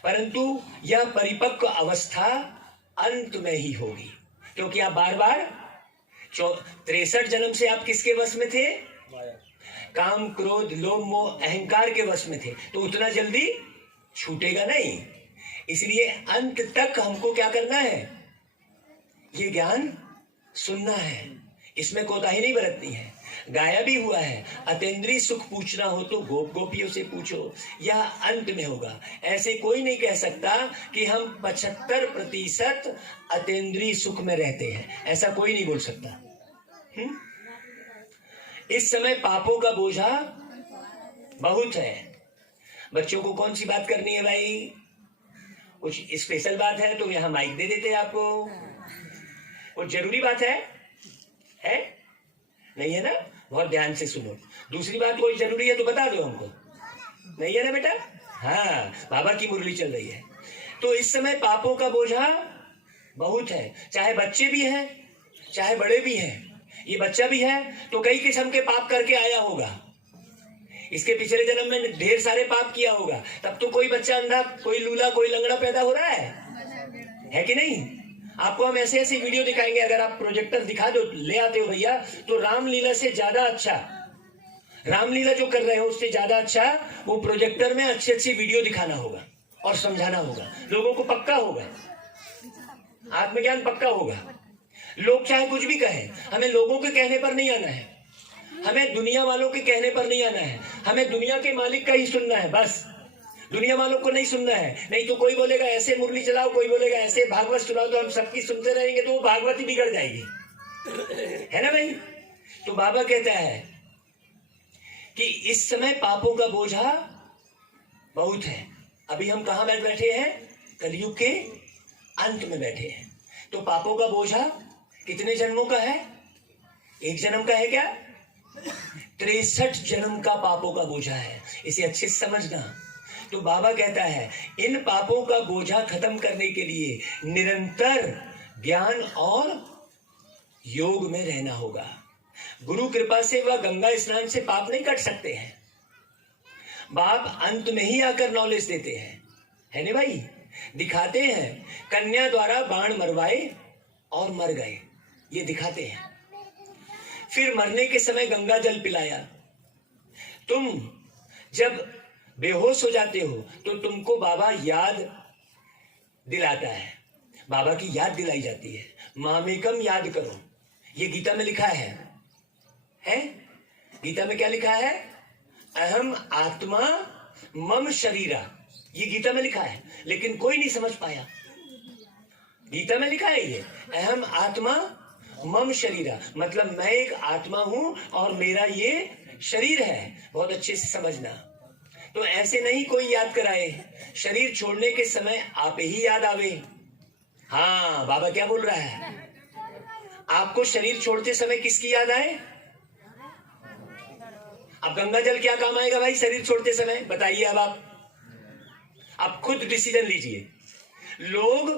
परंतु यह परिपक्व अवस्था अंत में ही होगी, क्योंकि आप बार बार 63 जन्म से आप किसके वश में थे? काम, क्रोध, लोभ, मोह, अहंकार के वश में थे। तो उतना जल्दी छूटेगा नहीं। इसलिए अंत तक हमको क्या करना है? ये ज्ञान सुनना है, इसमें कोताही नहीं बरतनी है। गाया भी हुआ है, अतेंद्रीय सुख पूछना हो तो गोप गोपियों से पूछो, यह अंत में होगा। ऐसे कोई नहीं कह सकता कि हम 75% अतेंद्रीय सुख में रहते हैं, ऐसा कोई नहीं बोल सकता। इस समय पापों का बोझा बहुत है। बच्चों को कौन सी बात करनी है भाई? कुछ स्पेशल बात है तो यहाँ माइक दे देते आपको। वो जरूरी बात है? नहीं है ना? बहुत ध्यान से सुनो। दूसरी बात कोई जरूरी है तो बता दो हमको। नहीं है ना बेटा? हाँ, बाबा की मुरली चल रही है। तो इस समय पापों का बोझा बहुत है, चाहे बच्चे भी हैं चाहे बड़े भी हैं। ये बच्चा भी है तो कई किस्म के पाप करके आया होगा, इसके पिछले जन्म में ढेर सारे पाप किया होगा, तब तो कोई बच्चा अंधा, कोई लूला, कोई लंगड़ा पैदा हो रहा है कि नहीं? आपको हम ऐसे ऐसे वीडियो दिखाएंगे, अगर आप प्रोजेक्टर दिखा दो, ले आते हो भैया, तो रामलीला से ज्यादा अच्छा, रामलीला जो कर रहे हो उससे ज्यादा अच्छा वो प्रोजेक्टर में अच्छी अच्छी वीडियो दिखाना होगा और समझाना होगा, लोगों को पक्का होगा, आत्मज्ञान पक्का होगा। लोग चाहे कुछ भी कहें, हमें लोगों के कहने पर नहीं आना है, हमें दुनिया वालों के कहने पर नहीं आना है, हमें दुनिया के मालिक का ही सुनना है, बस दुनिया वालों को नहीं सुनना है। नहीं तो कोई बोलेगा ऐसे मुरली चलाओ, कोई बोलेगा ऐसे भागवत सुनाओ, तो हम सबकी सुनते रहेंगे तो वो भागवत ही बिगड़ जाएगी, है ना भाई? तो बाबा कहता है कि इस समय पापों का बोझा बहुत है। अभी हम कहां बैठे हैं? कलयुग के अंत में बैठे हैं। तो पापों का बोझा कितने जन्मों का है? एक जन्म का है क्या? 63 जन्म का पापों का बोझा है, इसे अच्छे से समझना। तो बाबा कहता है इन पापों का बोझा खत्म करने के लिए निरंतर ज्ञान और योग में रहना होगा। गुरु कृपा से वह गंगा स्नान से पाप नहीं कट सकते हैं, बाप अंत में ही आकर नॉलेज देते हैं, है ना भाई? दिखाते हैं कन्या द्वारा बाण मरवाए और मर गए, ये दिखाते हैं। फिर मरने के समय गंगा जल पिलाया। तुम जब बेहोश हो जाते हो तो तुमको बाबा याद दिलाता है, बाबा की याद दिलाई जाती है। मामेकम याद करो, ये गीता में लिखा है? गीता में क्या लिखा है? अहम आत्मा मम शरीरा, ये गीता में लिखा है, लेकिन कोई नहीं समझ पाया। गीता में लिखा है ये अहम आत्मा मम शरीरा, मतलब मैं एक आत्मा हूं और मेरा ये शरीर है। बहुत अच्छे से समझना। तो ऐसे नहीं कोई याद कराए, शरीर छोड़ने के समय आप ही याद आवे। हाँ, बाबा क्या बोल रहा है? आपको शरीर छोड़ते समय किसकी याद आए? अब गंगा जल क्या काम आएगा भाई शरीर छोड़ते समय? बताइए। अब आप खुद डिसीजन लीजिए। लोग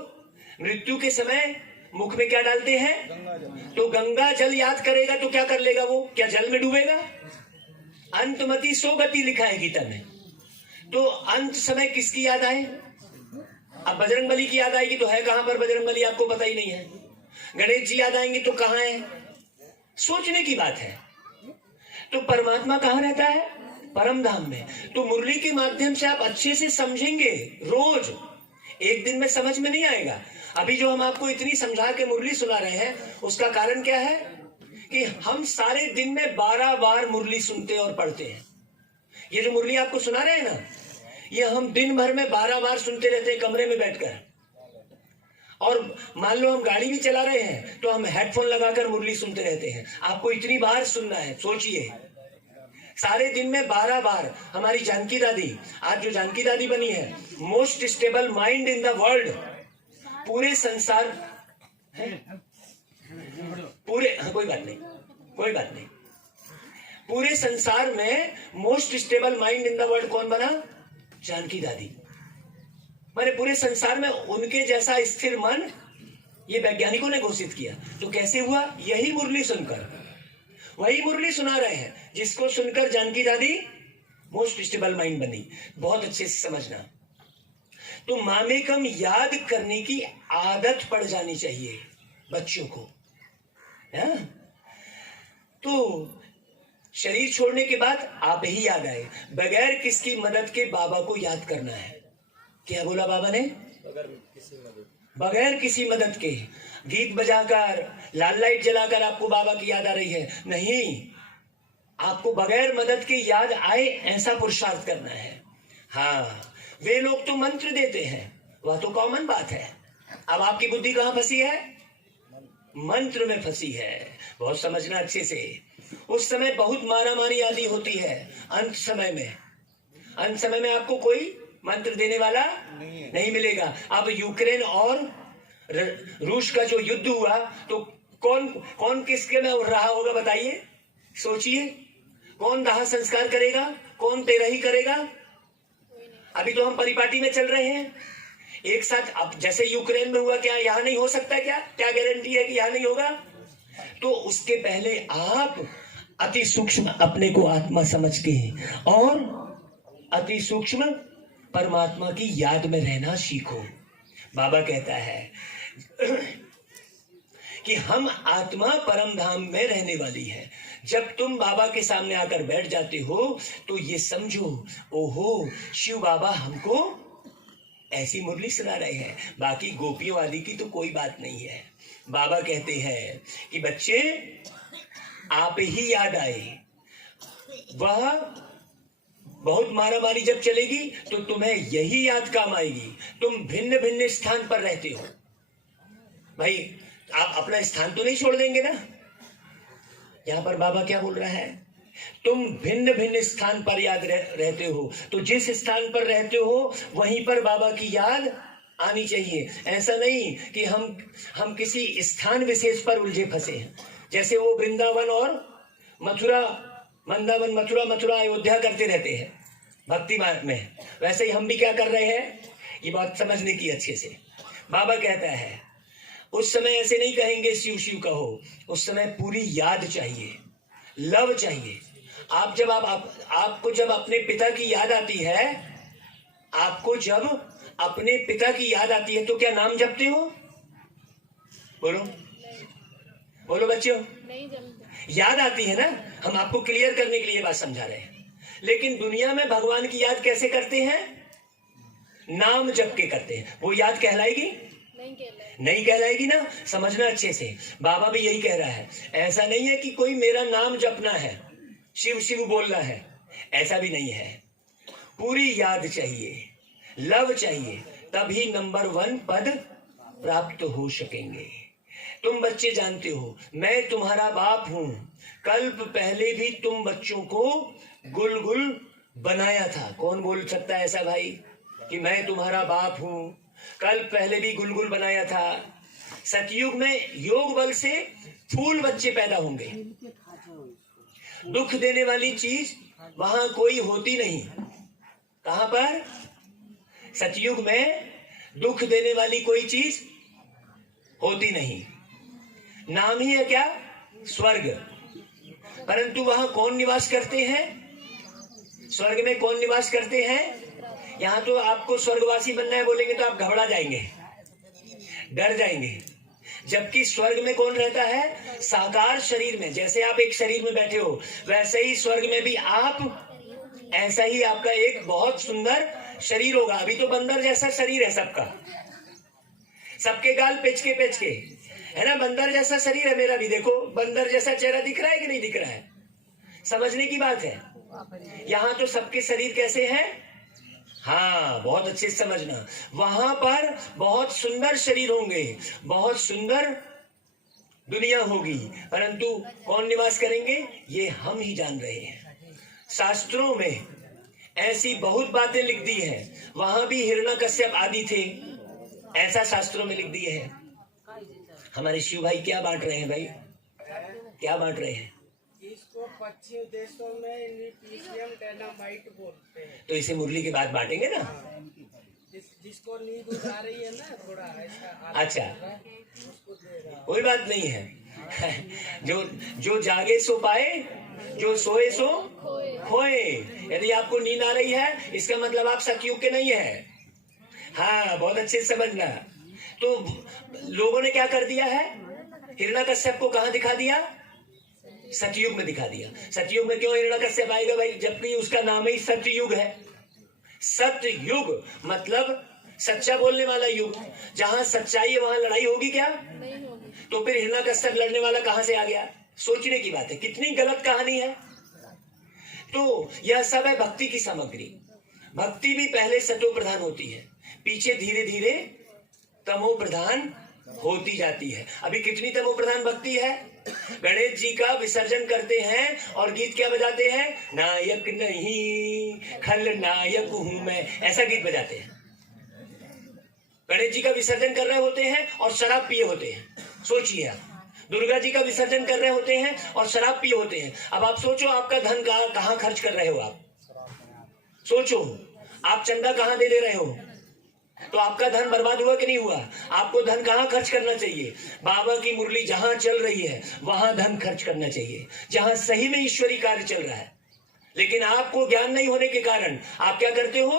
मृत्यु के समय मुख में क्या डालते हैं? तो गंगा जल याद करेगा तो क्या कर लेगा वो? क्या जल में डूबेगा? अंतमति सो गति लिखा है गीता में। तो अंत समय किसकी याद आए? अब बजरंगबली की याद आएगी तो है कहां पर बजरंगबली? आपको पता ही नहीं है। गणेश जी याद आएंगे तो कहां है? सोचने की बात है। तो परमात्मा कहां रहता है? परम धाम में। तो मुरली के माध्यम से आप अच्छे से समझेंगे रोज, एक दिन में समझ में नहीं आएगा। अभी जो हम आपको इतनी समझा के मुरली सुना रहे हैं उसका कारण क्या है? कि हम सारे दिन में 12 बार मुरली सुनते और पढ़ते हैं। ये जो मुरली आपको सुना रहे हैं ना, ये हम दिन भर में 12 बार सुनते रहते हैं कमरे में बैठकर। और मान लो हम गाड़ी भी चला रहे हैं तो हम हेडफोन लगाकर मुरली सुनते रहते हैं। आपको इतनी बार सुनना है, सोचिए। सारे दिन में 12 बार। हमारी जानकी दादी, आज जो जानकी दादी बनी है, most stable mind in the world, पूरे संसार है, पूरे कोई बात नहीं, पूरे संसार में most stable mind in the world कौन बना? जानकी दादी। मैंने पूरे संसार में उनके जैसा स्थिर मन ये वैज्ञानिकों ने घोषित किया। तो कैसे हुआ? यही मुरली सुनकर, वही मुरली सुना रहे हैं जिसको सुनकर जानकी दादी मोस्ट स्टेबल माइंड बनी। बहुत अच्छे से समझना। तो मामेकम याद करने की आदत पड़ जानी चाहिए बच्चों को, है? तो शरीर छोड़ने के बाद आप ही याद आए, बगैर किसकी मदद के बाबा को याद करना है। क्या बोला बाबा ने? बगैर किसी मदद के। गीत बजाकर, लाल लाइट जलाकर आपको बाबा की याद आ रही है? नहीं, आपको बगैर मदद के याद आए ऐसा पुरुषार्थ करना है। हाँ, वे लोग तो मंत्र देते हैं, वह तो कॉमन बात है। अब आपकी बुद्धि कहां फंसी है? मंत्र में फंसी है। बहुत समझना अच्छे से। उस समय बहुत मारामारी आदि होती है। अंत समय में आपको कोई मंत्र देने वाला नहीं मिलेगा। अब यूक्रेन और रूस का जो युद्ध हुआ तो कौन कौन किसके में रहा होगा बताइए, सोचिए, कौन दाह संस्कार करेगा, कौन तेरही करेगा? अभी तो हम परिपाटी में चल रहे हैं एक साथ। अब जैसे यूक्रेन में हुआ, क्या यहां नहीं हो सकता? क्या गारंटी है कि यहां नहीं होगा? तो उसके पहले आप अति सूक्ष्म अपने को आत्मा समझ के और अति सूक्ष्म परमात्मा की याद में रहना सीखो। बाबा कहता है कि हम आत्मा परम धाम में रहने वाली है। जब तुम बाबा के सामने आकर बैठ जाते हो तो ये समझो, ओहो शिव बाबा हमको ऐसी मुरली सुना रहे हैं, बाकी गोपियों आदि की तो कोई बात नहीं है। बाबा कहते हैं कि बच्चे आप ही याद आए, वह बहुत मारामारी जब चलेगी तो तुम्हें यही याद काम आएगी। तुम भिन्न भिन्न स्थान पर रहते हो भाई, आप अपना स्थान तो नहीं छोड़ देंगे ना। यहां पर बाबा क्या बोल रहा है, तुम भिन्न भिन्न स्थान पर याद रहते हो, तो जिस स्थान पर रहते हो वहीं पर बाबा की याद आनी चाहिए। ऐसा नहीं कि हम किसी स्थान विशेष पर उलझे फंसे हैं, जैसे वो वृंदावन और मथुरा, वृंदावन मथुरा मथुरा अयोध्या करते रहते हैं भक्ति मार्ग में, वैसे ही हम भी क्या कर रहे हैं, ये बात समझने की अच्छे से। बाबा कहता है उस समय ऐसे नहीं कहेंगे शिव शिव कहो, उस समय पूरी याद चाहिए, लव चाहिए। आप जब आपको जब अपने पिता की याद आती है, आपको जब अपने पिता की याद आती है तो क्या नाम जपते हो? बोलो बोलो बच्चों, याद आती है ना। हम आपको क्लियर करने के लिए बात समझा रहे हैं। लेकिन दुनिया में भगवान की याद कैसे करते हैं? नाम जप के करते हैं। वो याद कहलाएगी? नहीं कहलाएगी ना। समझना अच्छे से, बाबा भी यही कह रहा है। ऐसा नहीं है कि कोई मेरा नाम जपना है, शिव शिव बोलना है, ऐसा भी नहीं है। पूरी याद चाहिए, लव चाहिए, तभी नंबर 1 पद प्राप्त हो सकेंगे। तुम बच्चे जानते हो मैं तुम्हारा बाप हूं। कल्प पहले भी तुम बच्चों को गुलगुल बनाया था। कौन बोल सकता है ऐसा भाई कि मैं तुम्हारा बाप हूं, कल्प पहले भी गुलगुल बनाया था। सतयुग में योग बल से फूल बच्चे पैदा होंगे। दुख देने वाली चीज वहां कोई होती नहीं। कहां पर? सतयुग में दुख देने वाली कोई चीज होती नहीं। नाम ही है क्या? स्वर्ग। परंतु वहां कौन निवास करते हैं? स्वर्ग में कौन निवास करते हैं? यहां तो आपको स्वर्गवासी बनना है बोलेंगे तो आप घबरा जाएंगे, डर जाएंगे। जबकि स्वर्ग में कौन रहता है? साकार शरीर में। जैसे आप एक शरीर में बैठे हो, वैसे ही स्वर्ग में भी आप, ऐसा ही आपका एक बहुत सुंदर शरीर होगा। अभी तो बंदर जैसा शरीर है सबका, सबके गाल पेचके पेचके है ना, बंदर जैसा शरीर है मेरा भी। देखो बंदर जैसा चेहरा दिख रहा है कि नहीं दिख रहा है? समझने की बात है। यहां तो सबके शरीर कैसे हैं? हाँ, बहुत अच्छे से समझना। वहां पर बहुत सुंदर शरीर होंगे, बहुत सुंदर दुनिया होगी, परंतु कौन निवास करेंगे ये हम ही जान रहे हैं। शास्त्रों में ऐसी बहुत बातें लिख दी है। वहां भी हिरण्यकश्यप आदि थे, ऐसा शास्त्रों में लिख दिए है। हमारे शिव भाई क्या बांट रहे हैं भाई, क्या बांट रहे हैं? इसको पश्चिम देशों में लिथियम डायनामाइट बोलते हैं। तो इसे मुरली के बाद बांटेंगे ना। जिसको नींद आ रही है ना थोड़ा ऐसा, अच्छा, उसको दे रहा। कोई बात नहीं है। जो जागे सो पाए, जो सोए सो खोए। यदि आपको नींद आ रही है इसका मतलब आप सतयुग के नहीं है। हाँ, बहुत अच्छे से समझना। तो लोगों ने क्या कर दिया है, हिरण्यकश्यप को कहां दिखा दिया? सतयुग में दिखा दिया। सतयुग में क्यों हिरण्यकश्यप आएगा भाई, जबकि उसका नाम ही सतयुग है। सतयुग मतलब सच्चा बोलने वाला युग। जहां सच्चाई है वहां लड़ाई होगी क्या? नहीं होगी। तो फिर हिरण्यकश्यप लड़ने वाला कहां से आ गया? सोचने की बात है, कितनी गलत कहानी है। तो यह सब है भक्ति की सामग्री। भक्ति भी पहले सतो प्रधान होती है, पीछे धीरे धीरे तमो प्रधान होती जाती है। अभी कितनी तमो प्रधान भक्ति है? गणेश जी का विसर्जन करते हैं और गीत क्या बजाते हैं? नायक नहीं खलनायक हूं मैं, ऐसा गीत बजाते हैं। गणेश जी का विसर्जन कर रहे होते हैं और शराब पिए होते हैं। सोचिए आप, दुर्गा जी का विसर्जन कर रहे होते हैं और शराब पिए होते हैं। अब आप सोचो आपका धन कहाँ खर्च कर रहे हो आप, सोचो आप चंदा कहाँ दे रहे हो, तो आपका धन बर्बाद हुआ कि नहीं हुआ? आपको धन कहाँ खर्च करना चाहिए? बाबा की मुरली जहां चल रही है वहां धन खर्च करना चाहिए, जहां सही में ईश्वरी कार्य चल रहा है। लेकिन आपको ज्ञान नहीं होने के कारण आप क्या करते हो,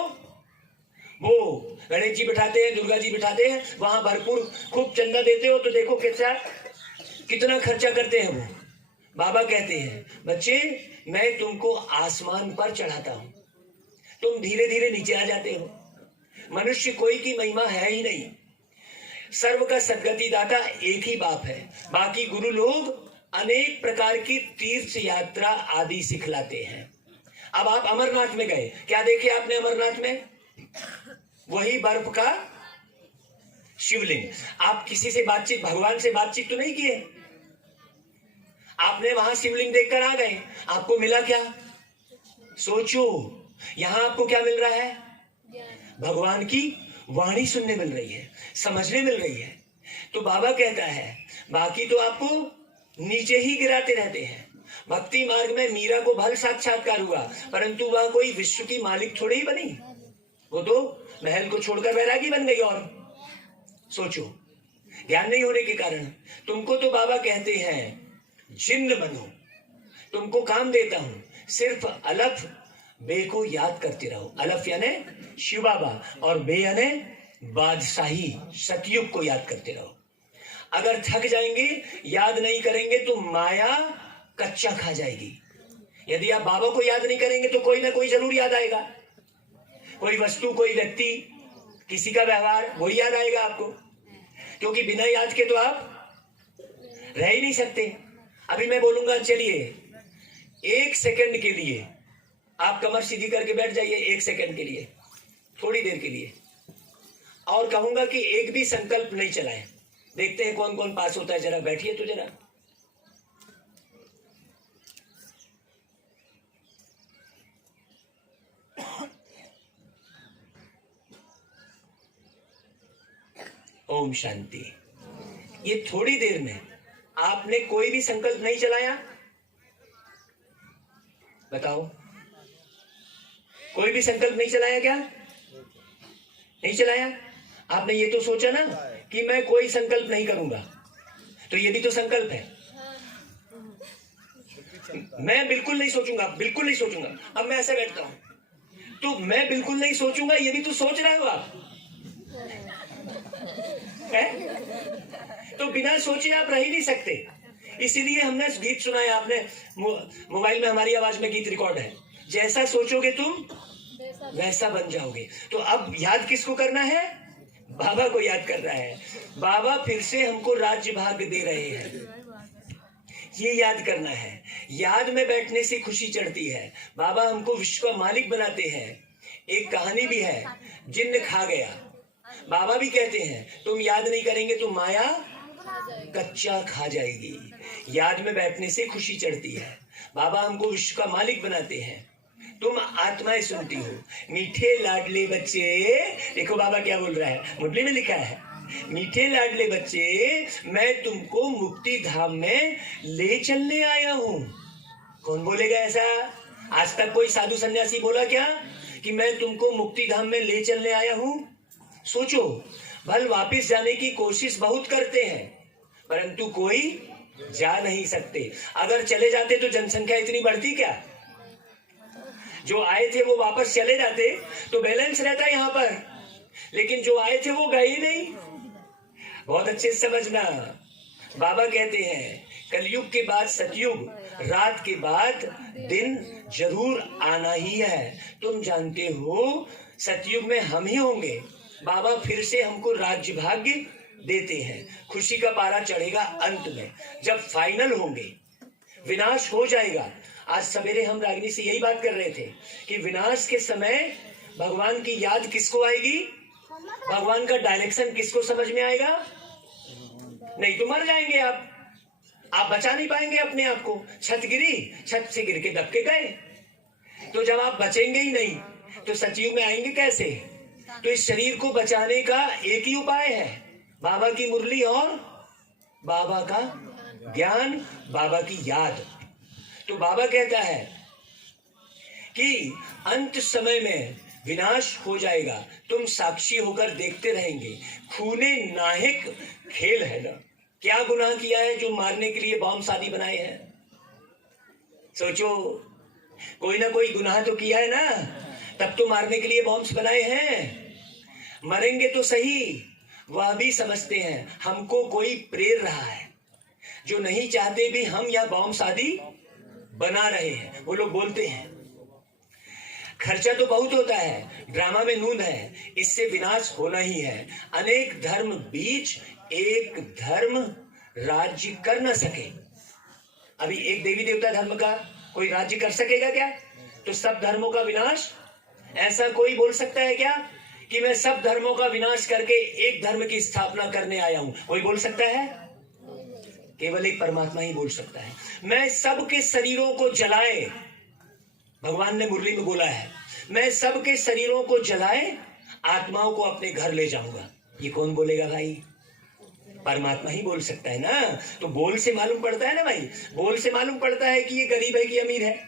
वो गणेश जी बिठाते हैं, दुर्गा जी बिठाते हैं, वहां भरपूर खूब चंदा देते हो, तो देखो कितना खर्चा करते हैं वो। बाबा कहते हैं बच्चे मैं तुमको आसमान पर चढ़ाता हूं, तुम धीरे धीरे नीचे आ जाते हो। मनुष्य कोई की महिमा है ही नहीं, सर्व का सदगति दाता एक ही बाप है। बाकी गुरु लोग अनेक प्रकार की तीर्थ यात्रा आदि सिखलाते हैं। अब आप अमरनाथ में गए, क्या देखे आपने अमरनाथ में? वही बर्फ का शिवलिंग। आप किसी से बातचीत, भगवान से बातचीत तो नहीं किए, आपने वहां शिवलिंग देखकर आ गए, आपको मिला क्या? सोचो यहां आपको क्या मिल रहा है? भगवान की वाणी सुनने मिल रही है, समझने मिल रही है। तो बाबा कहता है बाकी तो आपको नीचे ही गिराते रहते हैं। भक्ति मार्ग में मीरा को भल साक्षात्कार हुआ, परंतु वह कोई विश्व की मालिक थोड़ी ही बनी, वो तो महल को छोड़कर वैरागी बन गई। और सोचो ज्ञान नहीं होने के कारण तुमको तो बाबा कहते हैं जिन्न बनो, तुमको काम देता हूं, सिर्फ अलफ बे को याद करते रहो। अलफ यानी शिव बाबा और बे यानी बादशाही सतयुग को याद करते रहो। अगर थक जाएंगे, याद नहीं करेंगे तो माया कच्चा खा जाएगी। यदि आप बाबा को याद नहीं करेंगे तो कोई ना कोई जरूर याद आएगा, कोई वस्तु, कोई व्यक्ति, किसी का व्यवहार, वही याद आएगा आपको, क्योंकि बिना याद के तो आप रह ही नहीं सकते। अभी मैं बोलूंगा चलिए 1 सेकंड के लिए आप कमर सीधी करके बैठ जाइए, 1 सेकंड के लिए, थोड़ी देर के लिए, और कहूंगा कि एक भी संकल्प नहीं चलाएं। देखते हैं कौन कौन पास होता है, जरा बैठिए तो जरा। ओम शांति। ये थोड़ी देर में आपने कोई भी संकल्प नहीं चलाया, बताओ, कोई भी संकल्प नहीं चलाया क्या? नहीं चलाया। आपने ये तो सोचा ना कि मैं कोई संकल्प नहीं करूंगा, तो ये भी तो संकल्प है। मैं बिल्कुल नहीं सोचूंगा, बिल्कुल नहीं सोचूंगा। अब मैं ऐसा बैठता हूं तो मैं बिल्कुल नहीं सोचूंगा, ये भी तो सोच रहे हो आप है? तो बिना सोचे आप रह ही नहीं सकते। इसीलिए हमने गीत सुनाया, आपने मोबाइल में हमारी आवाज में गीत रिकॉर्ड है, जैसा सोचोगे तुम वैसा बन जाओगे। तो अब याद किसको करना है? बाबा को याद करना है। बाबा फिर से हमको राज्य भाग दे रहे हैं, ये याद करना है। याद में बैठने से खुशी चढ़ती है। बाबा हमको विश्व का मालिक बनाते हैं। एक कहानी भी है, जिन्न खा गया। बाबा भी कहते हैं तुम याद नहीं करेंगे तो माया कच्चा खा जाएगी। याद में बैठने से खुशी चढ़ती है। बाबा हमको विश्व का मालिक बनाते हैं। तुम आत्माएं सुनती हो, मीठे लाडले बच्चे। देखो बाबा क्या बोल रहा है, मुरली में लिखा है, मीठे लाडले बच्चे मैं तुमको मुक्ति धाम में ले चलने आया हूं। कौन बोलेगा ऐसा? आज तक कोई साधु सन्यासी बोला क्या कि मैं तुमको मुक्ति धाम में ले चलने आया हूं? सोचो, भल वापिस जाने की कोशिश बहुत करते हैं, परंतु कोई जा नहीं सकते। अगर चले जाते तो जनसंख्या इतनी बढ़ती क्या? जो आए थे वो वापस चले जाते तो बैलेंस रहता यहाँ पर, लेकिन जो आए थे वो गए ही नहीं। बहुत अच्छे से समझना। बाबा कहते हैं कलयुग के बाद सतयुग, रात के बाद दिन जरूर आना ही है। तुम जानते हो सतयुग में हम ही होंगे। बाबा फिर से हमको राज्य भाग्य देते हैं। खुशी का पारा चढ़ेगा अंत में, जब फाइनल होंगे, विनाश हो जाएगा। आज सवेरे हम रागिनी से यही बात कर रहे थे कि विनाश के समय भगवान की याद किसको आएगी, भगवान का डायरेक्शन किसको समझ में आएगा? नहीं तो मर जाएंगे आप बचा नहीं पाएंगे अपने आप को। छत गिरी, छत से गिर के दब के गए। तो जब आप बचेंगे ही नहीं तो सतयुग में आएंगे कैसे? तो इस शरीर को बचाने का एक ही उपाय है, बाबा की मुरली और बाबा का ज्ञान, बाबा की याद। तो बाबा कहता है कि अंत समय में विनाश हो जाएगा, तुम साक्षी होकर देखते रहेंगे। खूने नाहिक खेल है ना। क्या गुनाह किया है जो मारने के लिए बॉम्ब शादी बनाए हैं? सोचो, कोई ना कोई गुनाह तो किया है ना, तब तो मारने के लिए बॉम्ब्स बनाए हैं। मरेंगे तो सही, वह भी समझते हैं हमको कोई प्रेर रहा है, जो नहीं चाहते भी हम यह बॉम्ब शादी बना रहे हैं। वो लोग बोलते हैं खर्चा तो बहुत होता है, ड्रामा में नून है, इससे विनाश होना ही है। अनेक धर्म बीच एक धर्म राज्य कर न सके। अभी एक देवी देवता धर्म का कोई राज्य कर सकेगा क्या? तो सब धर्मों का विनाश। ऐसा कोई बोल सकता है क्या कि मैं सब धर्मों का विनाश करके एक धर्म की स्थापना करने आया हूं? कोई बोल सकता है? केवल एक परमात्मा ही बोल सकता है। मैं सबके शरीरों को जलाए, भगवान ने मुरली में बोला है, मैं सबके शरीरों को जलाए आत्माओं को अपने घर ले जाऊंगा। ये कौन बोलेगा भाई? परमात्मा ही बोल सकता है ना। तो बोल से मालूम पड़ता है ना भाई, बोल से मालूम पड़ता है कि ये गरीब है कि अमीर है।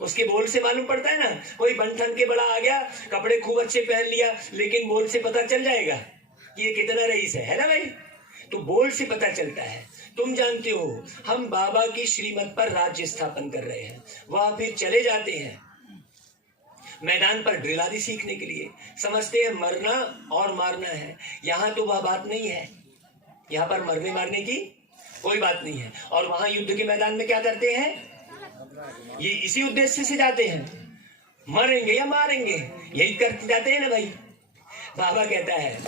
उसके बोल से मालूम पड़ता है ना। कोई बन-ठन के बड़ा आ गया, कपड़े खूब अच्छे पहन लिया, लेकिन बोल से पता चल जाएगा कि ये कितना रईस है ना भाई। तो बोल से पता चलता है। तुम जानते हो हम बाबा की श्रीमत पर राज्य स्थापन कर रहे हैं। वह फिर चले जाते हैं मैदान पर ड्रिल आदि सीखने के लिए। समझते हैं मरना और मारना है। यहाँ तो वह बात नहीं है। यहाँ पर मरने मारने की कोई बात नहीं है। और वहां युद्ध के मैदान में क्या करते हैं? ये इसी उद्देश्य से जाते हैं, मरेंगे या मारेंगे, यही करते जाते हैं ना भाई। बाबा कहता है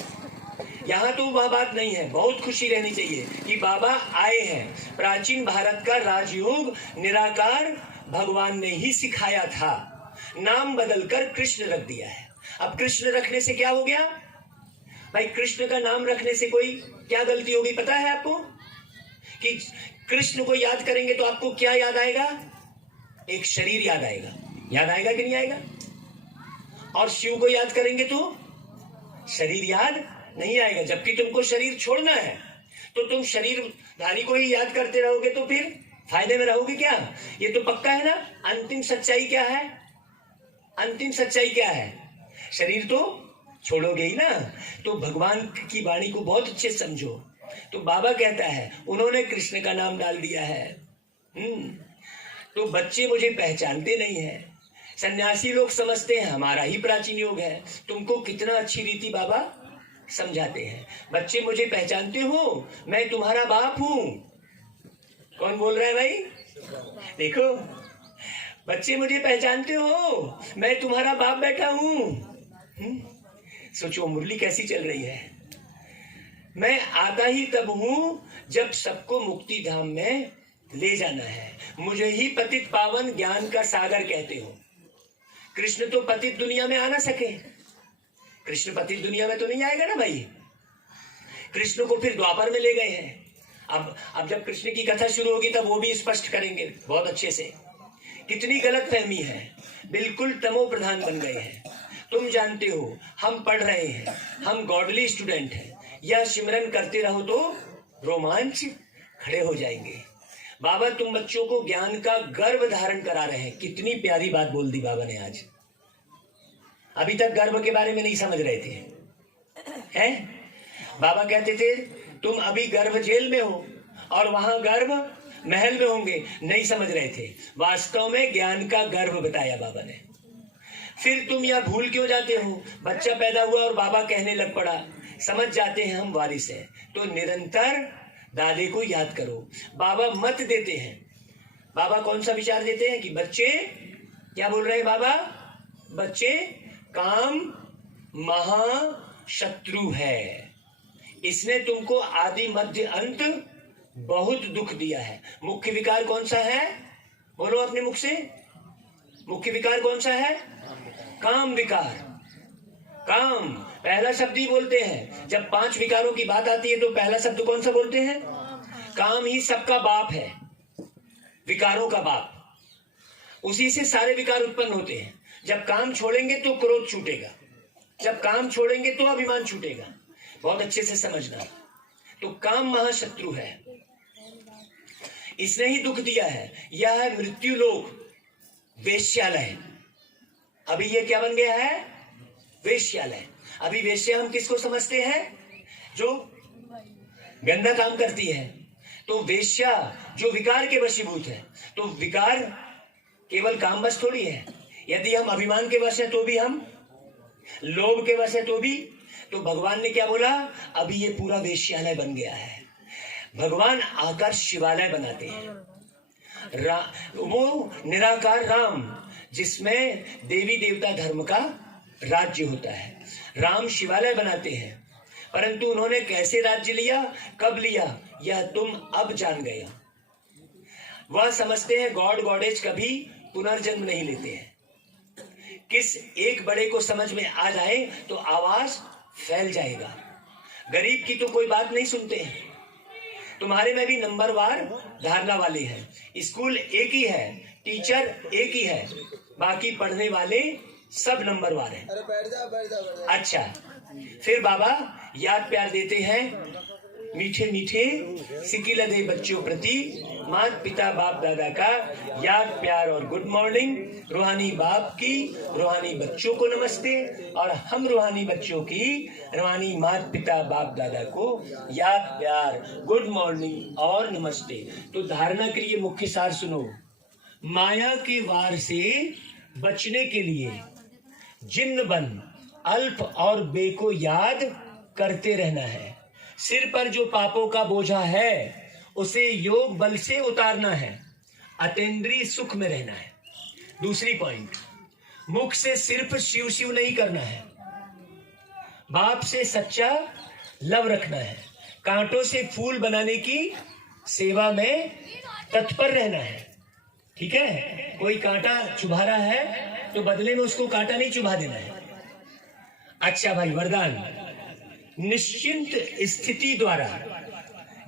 यहाँ तो वह बात नहीं है। बहुत खुशी रहनी चाहिए कि बाबा आए हैं। प्राचीन भारत का राजयोग निराकार भगवान ने ही सिखाया था। नाम बदलकर कृष्ण रख दिया है। अब कृष्ण रखने से क्या हो गया भाई? कृष्ण का नाम रखने से कोई क्या गलती होगी पता है आपको? कि कृष्ण को याद करेंगे तो आपको क्या याद आएगा? एक शरीर याद आएगा। याद आएगा कि नहीं आएगा? और शिव को याद करेंगे तो शरीर याद नहीं आएगा। जबकि तुमको शरीर छोड़ना है तो तुम शरीरधारी को ही याद करते रहोगे तो फिर फायदे में रहोगे क्या? ये तो पक्का है ना। अंतिम सच्चाई क्या है? अंतिम सच्चाई क्या है? शरीर तो छोड़ोगे ही ना। तो भगवान की वाणी को बहुत अच्छे समझो। तो बाबा कहता है उन्होंने कृष्ण का नाम डाल दिया है। तो बच्चे मुझे पहचानते नहीं है। सन्यासी लोग समझते हैं हमारा ही प्राचीन योग है। तुमको कितना अच्छी रीति बाबा समझाते हैं। बच्चे मुझे पहचानते हो, मैं तुम्हारा बाप हूं। कौन बोल रहा है भाई? देखो, बच्चे मुझे पहचानते हो, मैं तुम्हारा बाप बैठा हूं। सोचो मुरली कैसी चल रही है। मैं आता ही तब हूं जब सबको मुक्ति धाम में ले जाना है। मुझे ही पतित पावन ज्ञान का सागर कहते हो। कृष्ण तो पतित दुनिया में आ ना सके। कृष्ण पतित दुनिया में तो नहीं आएगा ना भाई। कृष्ण को फिर द्वापर में ले गए हैं। अब जब कृष्ण की कथा शुरू होगी तब वो भी स्पष्ट करेंगे बहुत अच्छे से। कितनी गलत फहमी है, बिल्कुल तमो प्रधान बन गए हैं। तुम जानते हो हम पढ़ रहे हैं, हम गॉडली स्टूडेंट हैं। यह सिमरन करते रहो तो रोमांच खड़े हो जाएंगे। बाबा तुम बच्चों को ज्ञान का गर्व धारण करा रहे हैं। कितनी प्यारी बात बोल दी बाबा ने आज। अभी तक गर्व के बारे में नहीं समझ रहे थे हैं? बाबा कहते थे तुम अभी गर्भ जेल में हो और वहां गर्भ महल में होंगे। नहीं समझ रहे थे। वास्तव में ज्ञान का गर्व बताया बाबा ने। फिर तुम यह भूल क्यों जाते हो? बच्चा पैदा हुआ और बाबा कहने लग पड़ा। समझ जाते हैं हम वारिस हैं तो निरंतर दादे को याद करो। बाबा मत देते हैं। बाबा कौन सा विचार देते हैं कि बच्चे क्या बोल रहे हैं बाबा? बच्चे काम महाशत्रु है। इसने तुमको आदि मध्य अंत बहुत दुख दिया है। मुख्य विकार कौन सा है? बोलो अपने मुख से। मुख्य विकार कौन सा है? काम विकार। काम पहला शब्द ही बोलते हैं। जब 5 विकारों की बात आती है तो पहला शब्द कौन सा बोलते हैं? काम ही सबका बाप है, विकारों का बाप। उसी से सारे विकार उत्पन्न होते हैं। जब काम छोड़ेंगे तो क्रोध छूटेगा, जब काम छोड़ेंगे तो अभिमान छूटेगा। बहुत अच्छे से समझना। तो काम महाशत्रु है। इसने ही दुख दिया है। यह है मृत्यु लोक, वेश्यालय। अभी ये क्या बन गया है? वेश्यालय। अभी वेश्या हम किसको समझते हैं? जो गंदा काम करती है। तो वेश्या जो विकार के वशीभूत है। तो विकार केवल काम वश थोड़ी है। यदि हम अभिमान के वश है तो भी, हम लोभ के वश है तो भी। तो भगवान ने क्या बोला? अभी ये पूरा वेश्यालय बन गया है। भगवान आकर शिवालय बनाते हैं। वो निराकार राम, जिसमें देवी देवता धर्म का राज्य होता है, राम शिवालय बनाते हैं। परंतु उन्होंने कैसे राज्य लिया, कब लिया, यह तुम अब जान गए। वह समझते हैं गॉड गॉडेज कभी पुनर्जन्म नहीं लेते हैं। किस एक बड़े को समझ में आ जाए तो आवाज फैल जाएगा। गरीब की तो कोई बात नहीं सुनते हैं। तुम्हारे में भी नंबरवार धारणा वाले हैं। स्कूल एक ही है, टीचर एक ही है, बाकी पढ़ने वाले सब नंबरवार हैं। अरे बैठ जा। अच्छा, फिर बाबा याद प्यार देते हैं मीठे मीठे सिकिलधे बच्चों प्रति माता पिता बाप दादा का याद प्यार और गुड मॉर्निंग। रूहानी बाप की रूहानी बच्चों को नमस्ते, और हम रूहानी बच्चों की रूहानी माता पिता बाप दादा को याद प्यार गुड मॉर्निंग और नमस्ते। तो धारणा के लिए मुख्य सार सुनो। माया के वार से बचने के लिए जिन्न बन अल्प और बे को याद करते रहना है। सिर पर जो पापों का बोझा है उसे योग बल से उतारना है। अतीन्द्रिय सुख में रहना है। दूसरी पॉइंट, मुख से सिर्फ शिव शिव नहीं करना है। बाप से सच्चा लव रखना है। कांटों से फूल बनाने की सेवा में तत्पर रहना है। ठीक है? कोई कांटा चुभा रहा है तो बदले में उसको कांटा नहीं चुभा देना है। अच्छा भाई, वरदान। निश्चिंत स्थिति द्वारा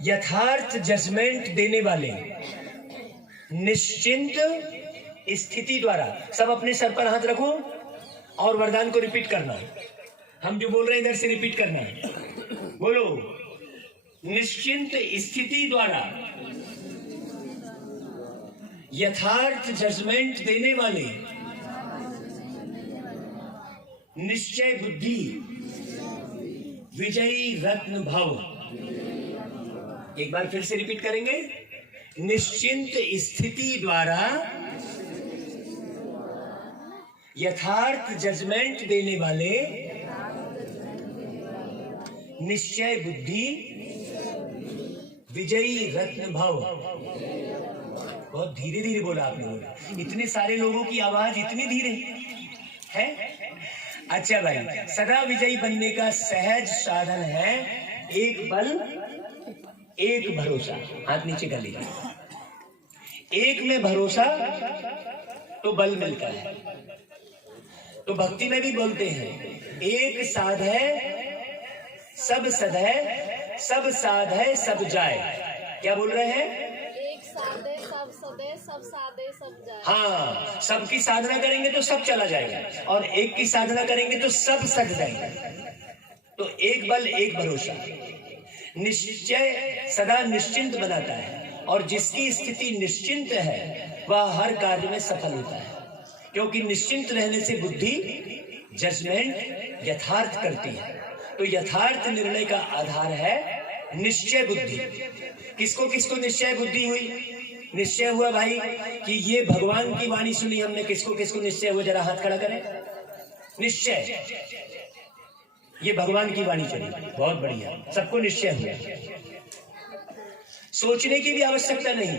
यथार्थ जजमेंट देने वाले, निश्चिंत स्थिति द्वारा, सब अपने सर पर हाथ रखो और वरदान को रिपीट करना। हम जो बोल रहे हैं इधर से रिपीट करना है। बोलो, निश्चिंत स्थिति द्वारा यथार्थ जजमेंट देने वाले, निश्चय बुद्धि विजयी रत्न भव। एक बार फिर से रिपीट करेंगे। निश्चिंत स्थिति द्वारा यथार्थ जजमेंट देने वाले, निश्चय बुद्धि विजयी रत्न भव। बहुत धीरे धीरे बोला आप लोगों ने। इतने सारे लोगों की आवाज इतनी धीरे है। अच्छा भाई, सदा विजयी बनने का सहज साधन है एक बल एक भरोसा। हाथ नीचे कर लीजिए। एक में भरोसा तो बल मिलता है। तो भक्ति में भी बोलते हैं, एक साध है सब सद है, सब साध है सब जाए। क्या बोल रहे हैं? एक साधे सब सदे, सब साधे सब जाए। हाँ, सबकी साधना करेंगे तो सब चला जाएगा, और एक की साधना करेंगे तो सब सद जाएगा। तो एक बल एक भरोसा। निश्चय सदा निश्चिंत बनाता है, और जिसकी स्थिति निश्चिंत है वह हर कार्य में सफल होता है। क्योंकि निश्चिंत रहने से बुद्धि जजमेंट यथार्थ करती है। तो यथार्थ निर्णय का आधार है निश्चय बुद्धि। किसको किसको निश्चय बुद्धि हुई? निश्चय हुआ भाई कि ये भगवान की वाणी सुनी हमने। किसको किसको निश्चय हुआ? जरा हाथ खड़ा करें। निश्चय, ये भगवान की वाणी चली। बहुत बढ़िया, सबको निश्चय हुआ। सोचने की भी आवश्यकता नहीं,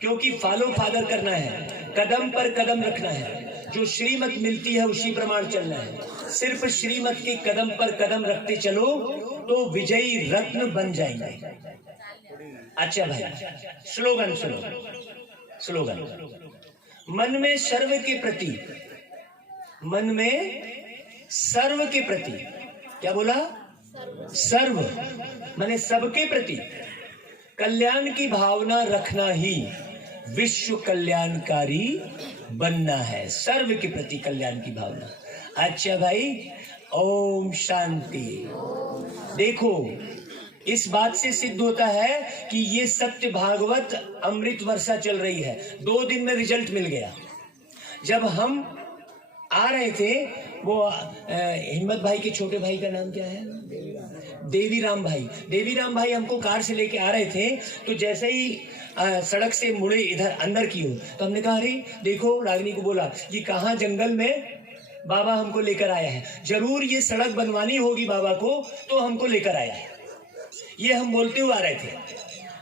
क्योंकि फॉलो फादर करना है, कदम पर कदम रखना है। जो श्रीमत मिलती है उसी प्रमाण चलना है। सिर्फ श्रीमत के कदम पर कदम रखते चलो तो विजयी रत्न बन जाएंगे। अच्छा भाई, स्लोगन सुनो। स्लोगन, मन में सर्व के प्रति, मन में सर्व के प्रति, क्या बोला? सर्व माने सबके प्रति कल्याण की भावना रखना ही विश्व कल्याणकारी बनना है। सर्व के प्रति कल्याण की भावना। अच्छा भाई, ओम शांति। देखो, इस बात से सिद्ध होता है कि ये सत्य भागवत अमृत वर्षा चल रही है। 2 दिन में रिजल्ट मिल गया। जब हम आ रहे थे, वो हिम्मत भाई के छोटे भाई का नाम क्या है, देवीराम भाई, देवीराम भाई हमको कार से लेके आ रहे थे। तो जैसे ही सड़क से मुड़े इधर अंदर की ओर, तो हमने कहा अरे देखो, रागिनी को बोला ये कहाँ जंगल में बाबा हमको लेकर आया है, जरूर ये सड़क बनवानी होगी बाबा को, तो हमको लेकर आया है। ये हम बोलते हुए आ रहे थे।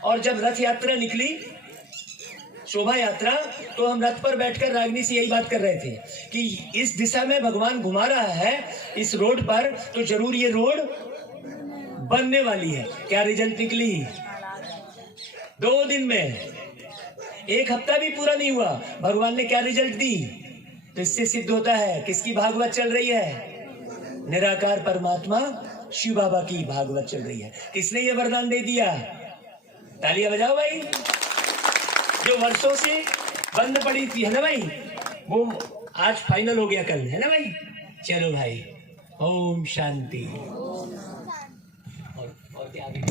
और जब रथ यात्रा निकली, शोभा यात्रा, तो हम रथ पर बैठकर रागिनी से यही बात कर रहे थे कि इस दिशा में भगवान घुमा रहा है इस रोड पर, तो जरूर ये रोड बनने वाली है। क्या रिजल्ट निकली? 2 दिन में, 1 हफ्ता भी पूरा नहीं हुआ, भगवान ने क्या रिजल्ट दी। तो इससे सिद्ध होता है किसकी भागवत चल रही है? निराकार परमात्मा शिव बाबा की भागवत चल रही है। किसने ये वरदान दे दिया? तालियां बजाओ भाई। जो वर्षों से बंद पड़ी थी, है ना भाई, वो आज फाइनल हो गया कल, है ना भाई। चलो भाई, ओम शांति। और क्या आगे